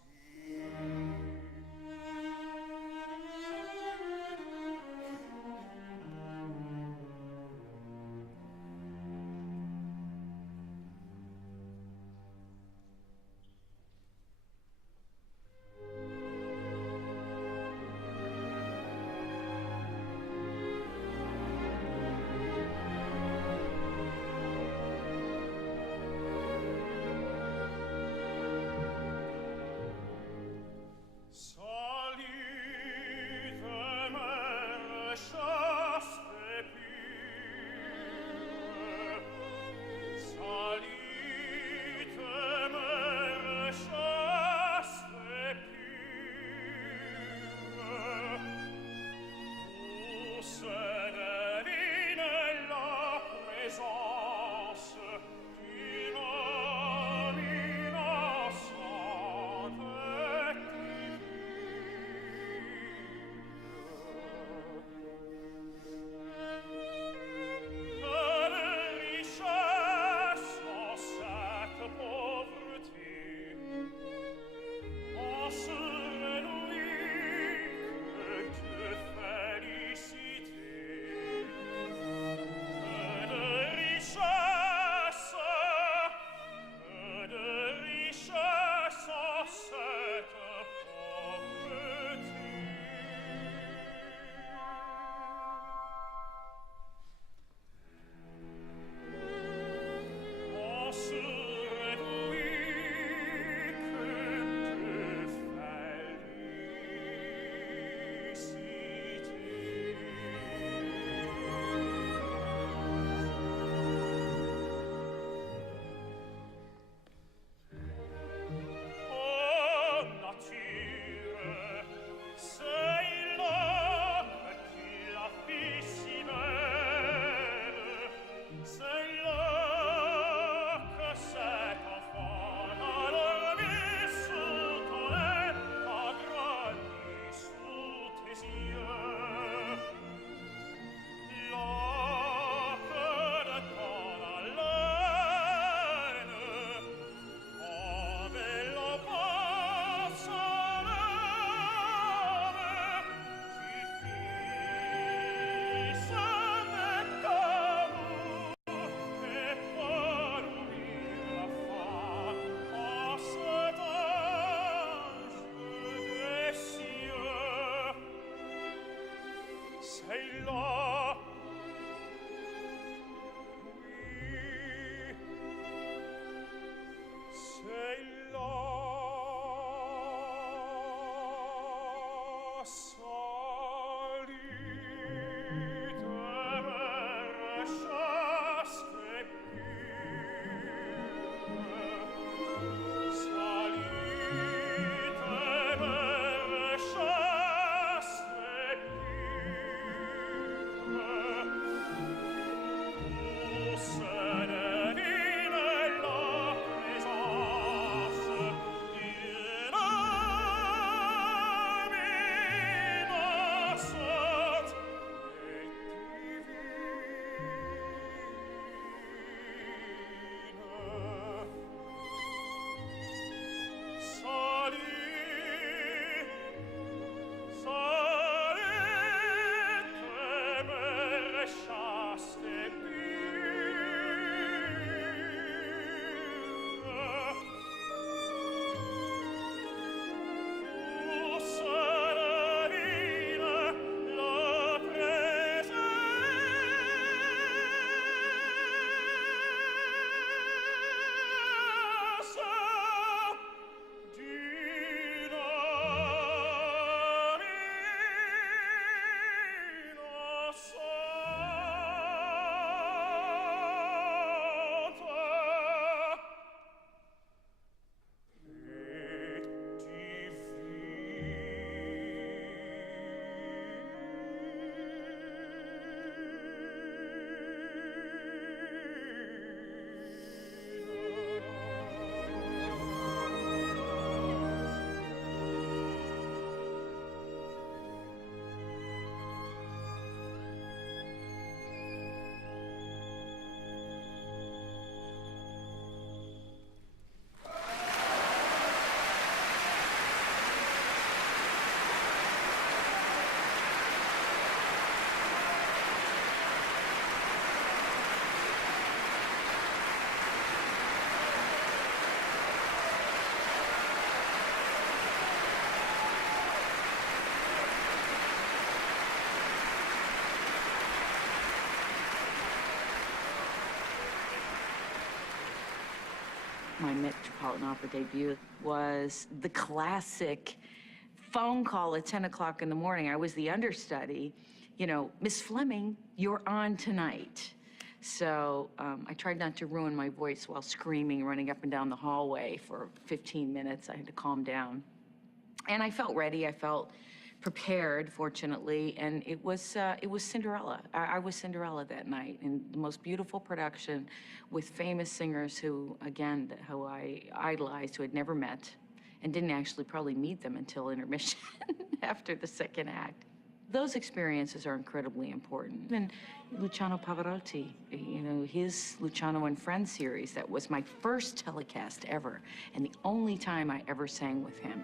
My Metropolitan Opera debut was the classic phone call at 10 o'clock in the morning. I was the understudy. You know, Miss Fleming, you're on tonight. So I tried not to ruin my voice while screaming, running up and down the hallway for 15 minutes. I had to calm down. And I felt ready. I felt prepared, fortunately, and it was Cinderella. I was Cinderella that night in the most beautiful production with famous singers who, again, who I idolized, who I'd never met, and didn't actually probably meet them until intermission after the second act. Those experiences are incredibly important. And Luciano Pavarotti, you know, his Luciano and Friends series, that was my first telecast ever, and the only time I ever sang with him.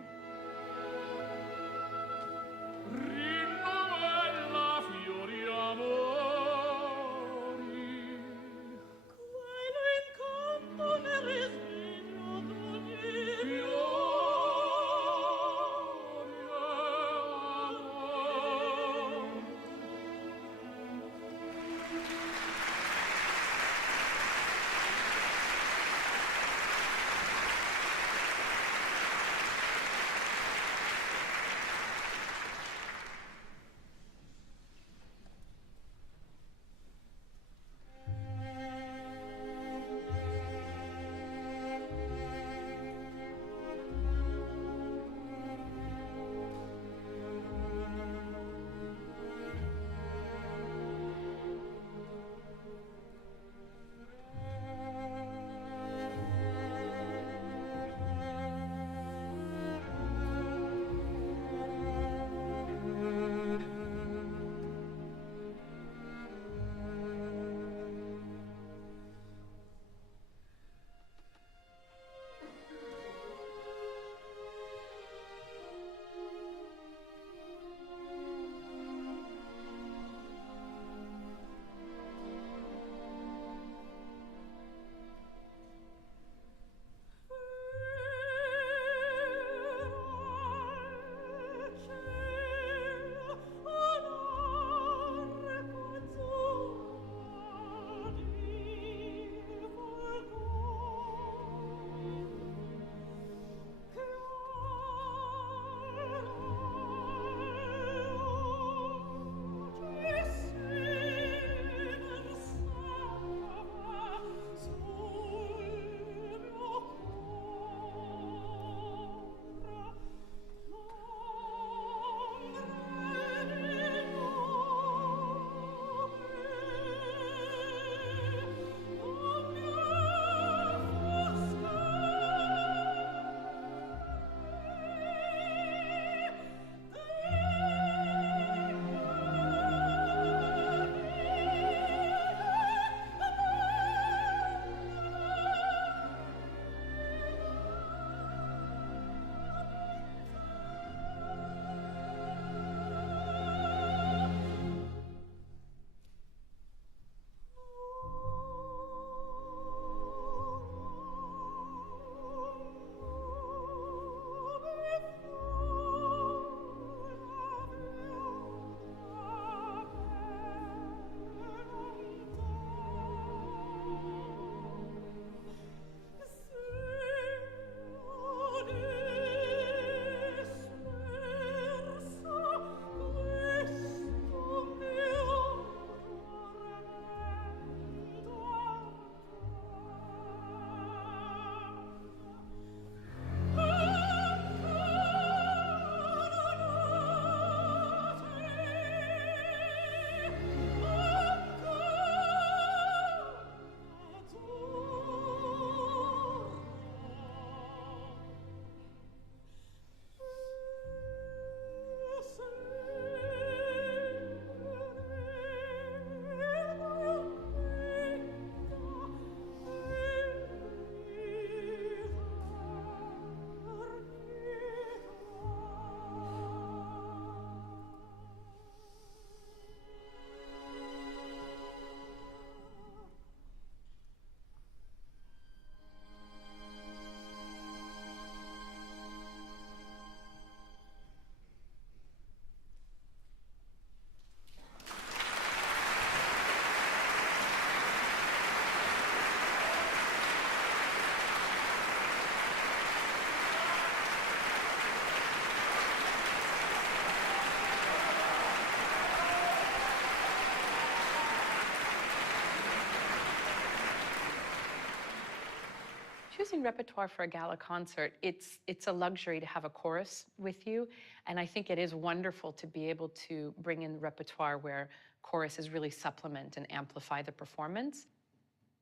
choosing repertoire for a gala concert, it's a luxury to have a chorus with you, and I think it is wonderful to be able to bring in repertoire where choruses really supplement and amplify the performance.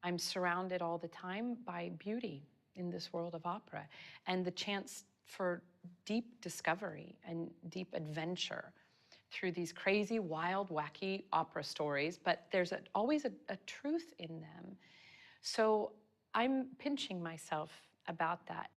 I'm surrounded all the time by beauty in this world of opera, and the chance for deep discovery and deep adventure through these crazy, wild, wacky opera stories, but there's always a truth in them. So I'm pinching myself about that.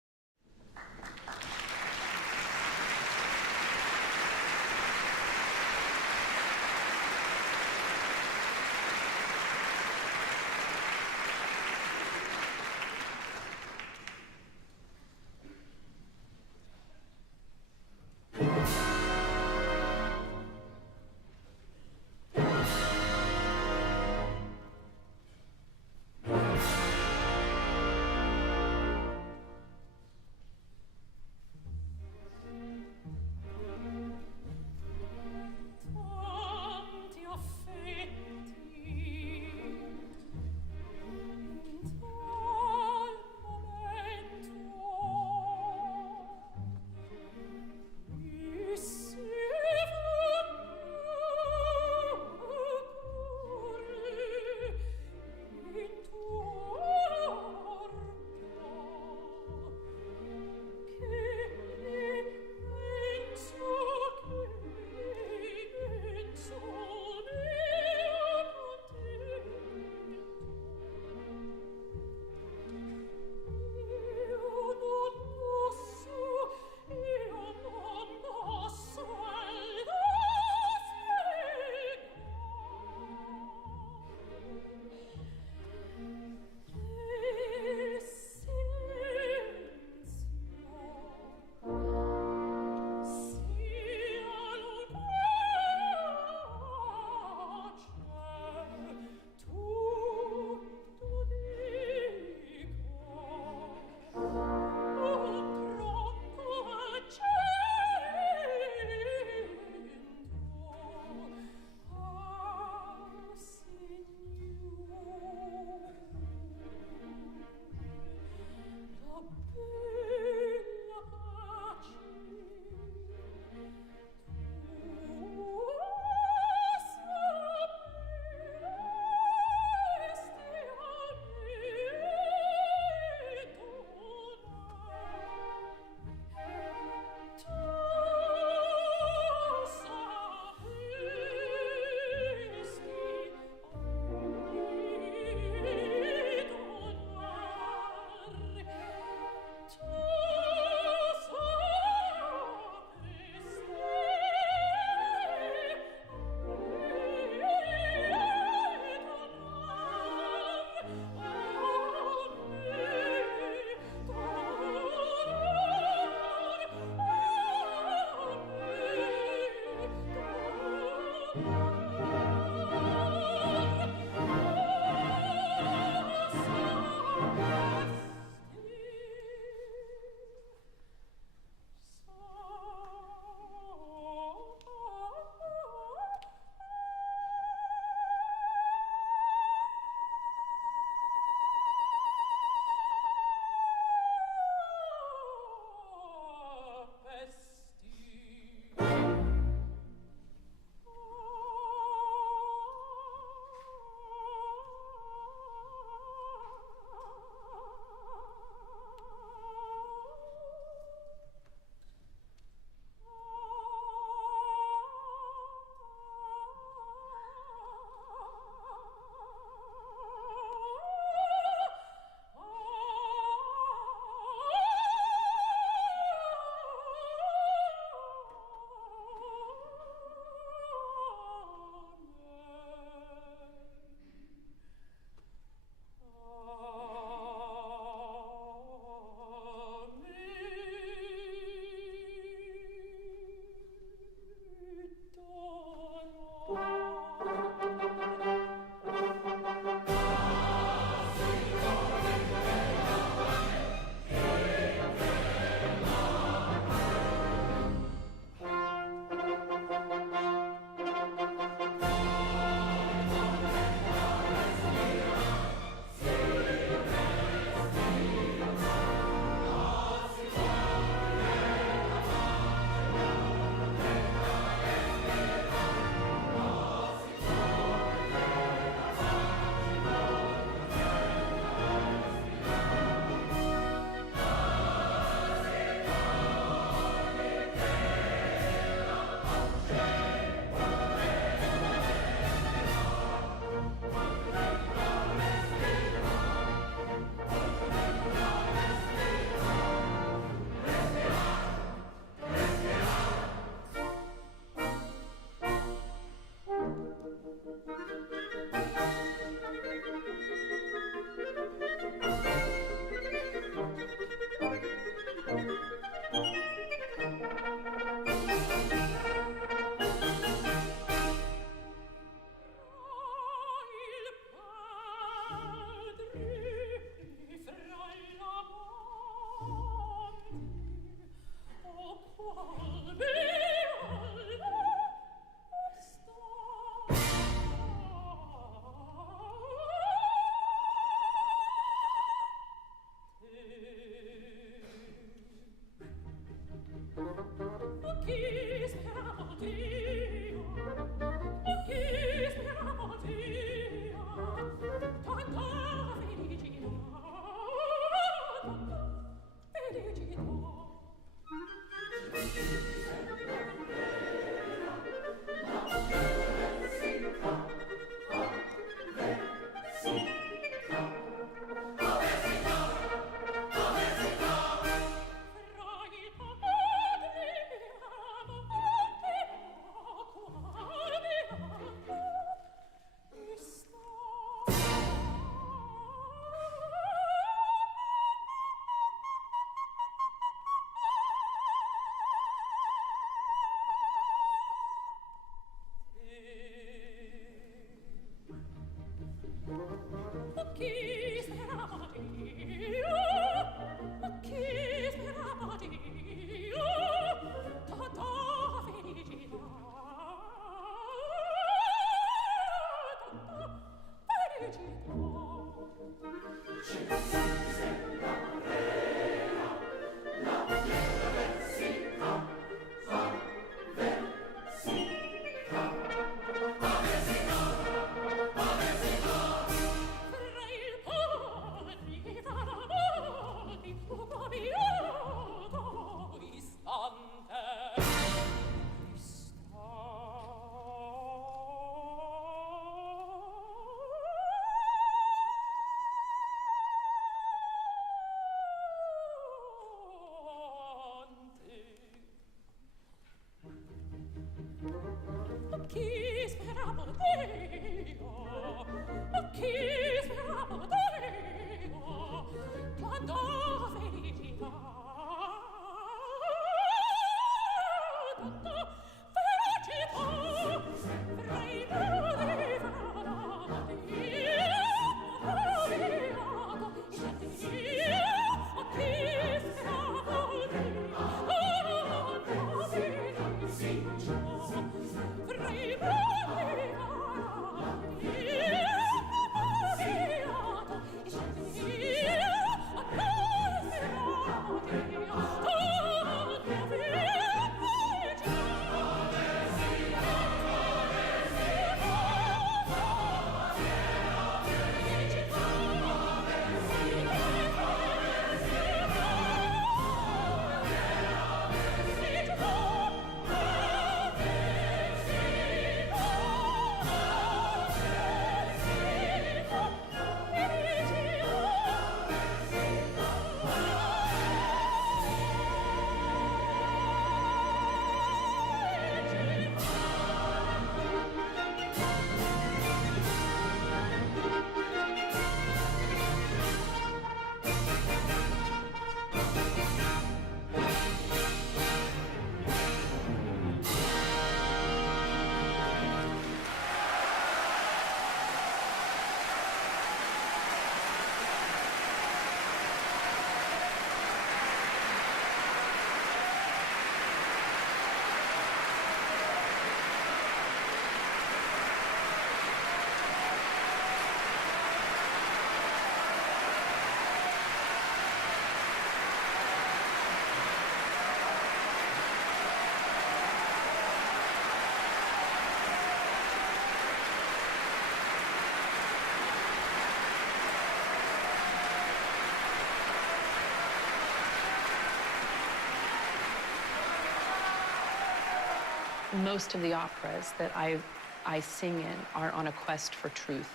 Most of the operas that I sing in are on a quest for truth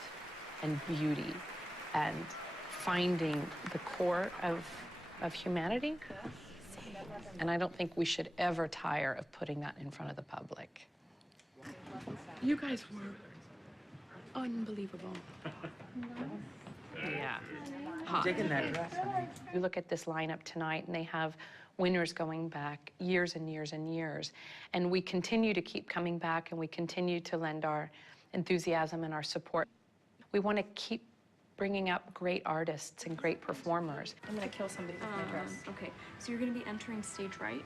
and beauty and finding the core of humanity. And I don't think we should ever tire of putting that in front of the public. You guys were unbelievable. Yeah. I'm digging that dress, honey. You look at this lineup tonight, and they have winners going back years and years and years. And we continue to keep coming back, and we continue to lend our enthusiasm and our support. We want to keep bringing up great artists and great performers. I'm gonna kill somebody with my dress. Okay, so you're gonna be entering stage right?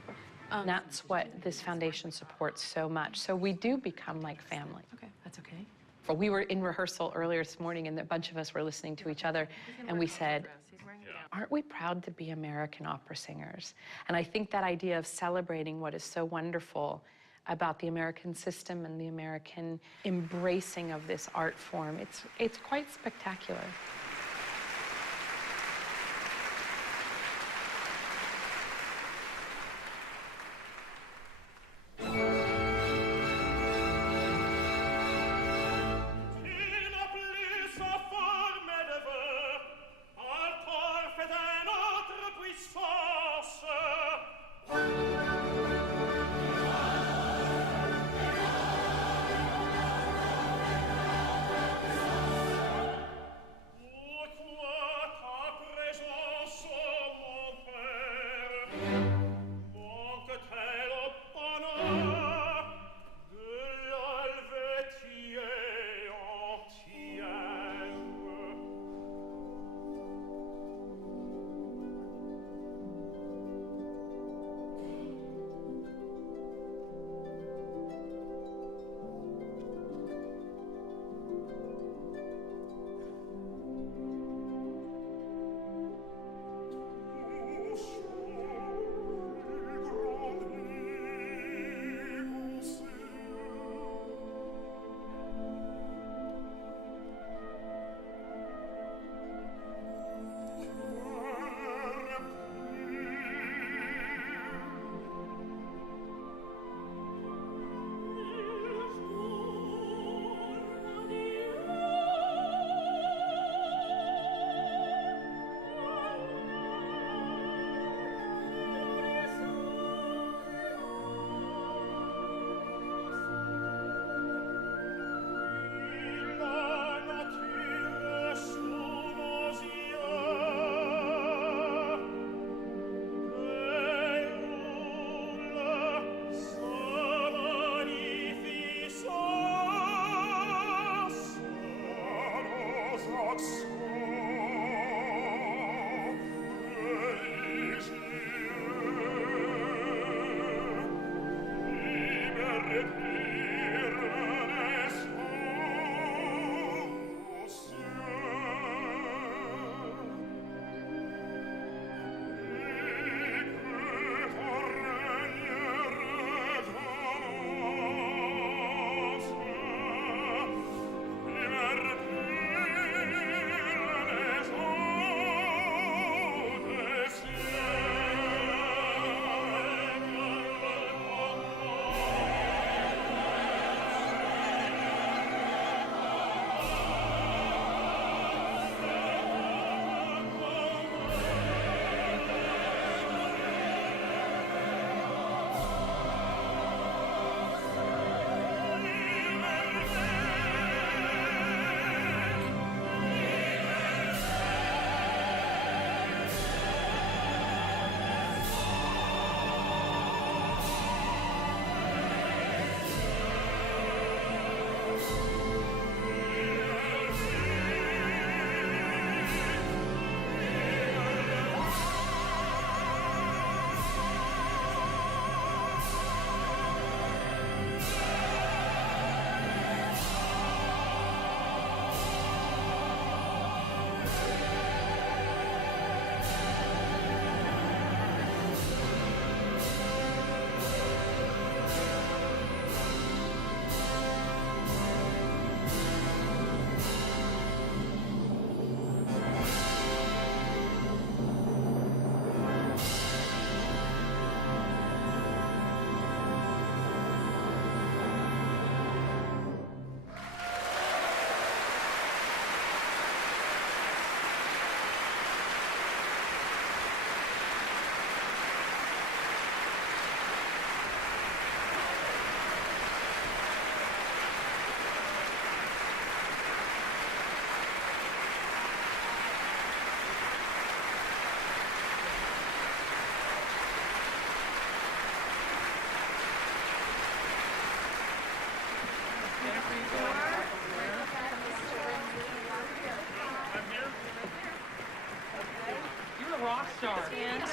That's what this foundation supports so much. So we do become like family. Okay, that's okay. We were in rehearsal earlier this morning, and a bunch of us were listening to each other, and we said, aren't we proud to be American opera singers? And I think that idea of celebrating what is so wonderful about the American system and the American embracing of this art form, it's quite spectacular.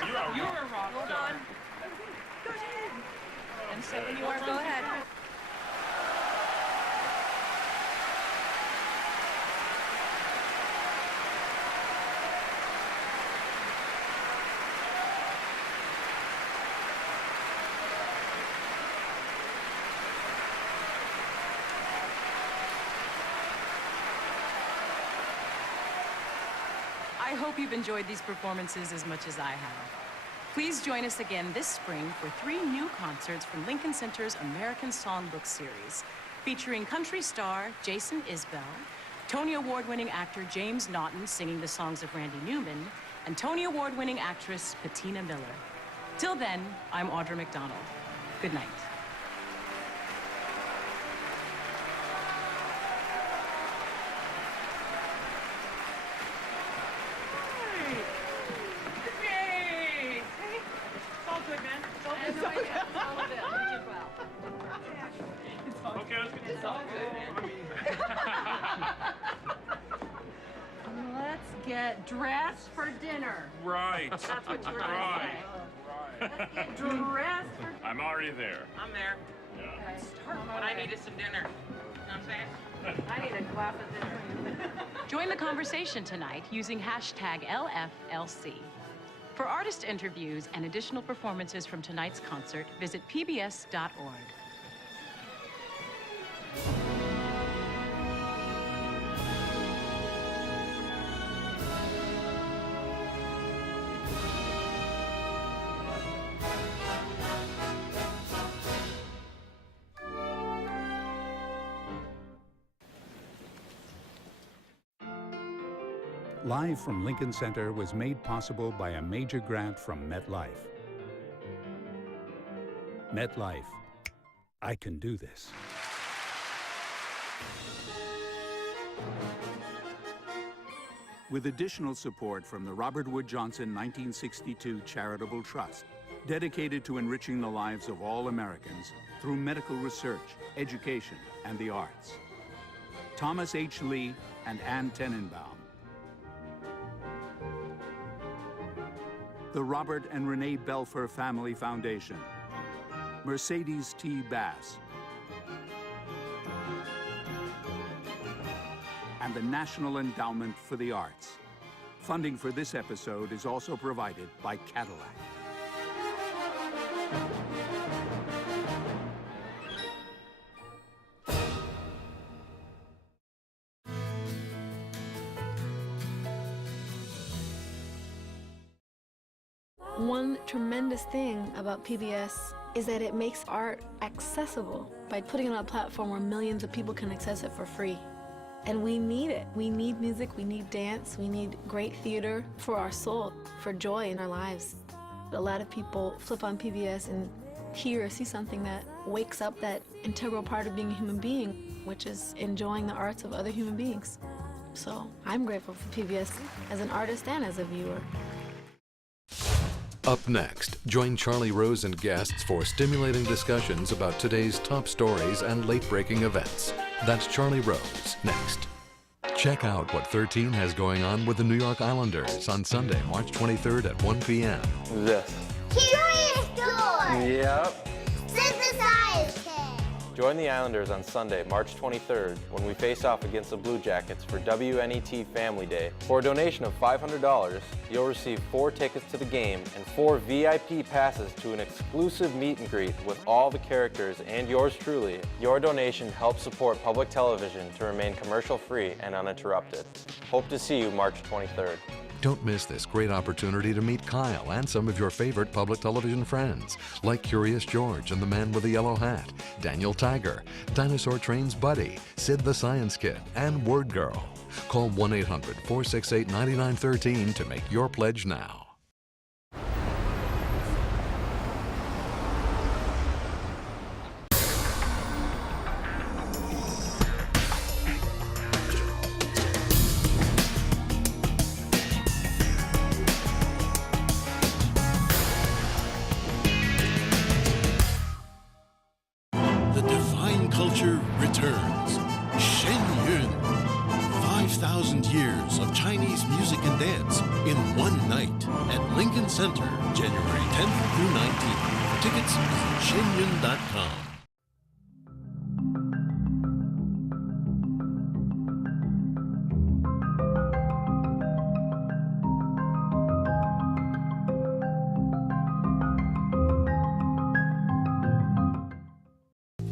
You're a rock star. Hold on. Go ahead. And so when you are, go ahead. I hope you've enjoyed these performances as much as I have. Please join us again this spring for 3 new concerts from Lincoln Center's American Songbook series, featuring country star Jason Isbell, Tony Award-winning actor James Naughton singing the songs of Randy Newman, and Tony Award-winning actress Patina Miller. Till then, I'm Audra McDonald. Good night. Let's get dressed for dinner. Right. That's what you were going to say. Let's get dressed for I'm already there. I'm there. Yeah. But I needed some dinner. You know what I'm saying? I need a glass of dinner. Join the conversation tonight using hashtag LFLC. For artist interviews and additional performances from tonight's concert, visit pbs.org. Live from Lincoln Center was made possible by a major grant from MetLife. MetLife. I can do this. With additional support from the Robert Wood Johnson 1962 Charitable Trust, dedicated to enriching the lives of all Americans through medical research, education, and the arts. Thomas H. Lee and Ann Tenenbaum. The Robert and Renee Belfer Family Foundation. Mercedes T. Bass. And the National Endowment for the Arts. Funding for this episode is also provided by Cadillac. One tremendous thing about PBS is that it makes art accessible by putting it on a platform where millions of people can access it for free. And we need it. We need music, we need dance, we need great theater for our soul, for joy in our lives. A lot of people flip on PBS and hear or see something that wakes up that integral part of being a human being, which is enjoying the arts of other human beings. So I'm grateful for PBS as an artist and as a viewer. Up next, join Charlie Rose and guests for stimulating discussions about today's top stories and late-breaking events. That's Charlie Rose, next. Check out what 13 has going on with the New York Islanders on Sunday, March 23rd at 1 p.m. This. Curious George! Yep. Synthesize Kid! Join the Islanders on Sunday, March 23rd, when we face off against the Blue Jackets for WNET Family Day. For a donation of $500, you'll receive 4 tickets to the game and 4 VIP passes to an exclusive meet and greet with all the characters and yours truly. Your donation helps support public television to remain commercial-free and uninterrupted. Hope to see you March 23rd. Don't miss this great opportunity to meet Kyle and some of your favorite public television friends, like Curious George and the Man with the Yellow Hat, Daniel Tiger, Dinosaur Train's Buddy, Sid the Science Kid, and Word Girl. Call 1-800-468-9913 to make your pledge now. The divine culture returns. Shen Yun. 2,000 years of Chinese music and dance in one night at Lincoln Center, January 10th through 19th. Tickets at shenyun.com.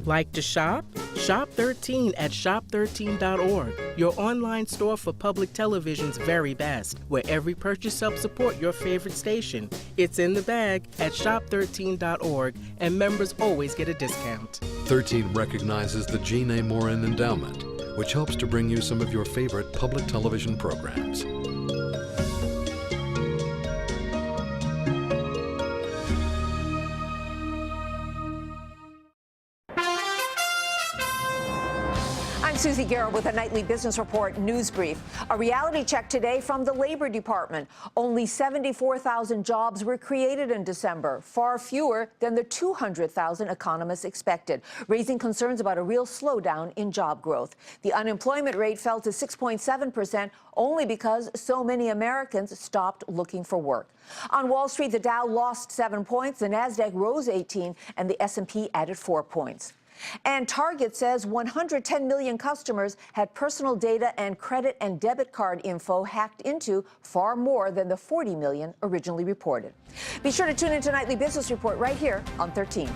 Like to shop? Shop 13 at shop13.org, your online store for public television's very best, where every purchase helps support your favorite station. It's in the bag at shop13.org, and members always get a discount. 13 recognizes the Jean A. Morin Endowment, which helps to bring you some of your favorite public television programs. I'm Susie Garrett with a nightly business report news brief. A reality check today from the Labor Department. Only 74,000 jobs were created in December, far fewer than the 200,000 economists expected, raising concerns about a real slowdown in job growth. The unemployment rate fell to 6.7% only because so many Americans stopped looking for work. On Wall Street, the Dow lost 7 points, the Nasdaq rose 18, and the S&P added 4 points. And Target says 110 million customers had personal data and credit and debit card info hacked into, far more than the 40 million originally reported. Be sure to tune into Nightly Business Report right here on 13.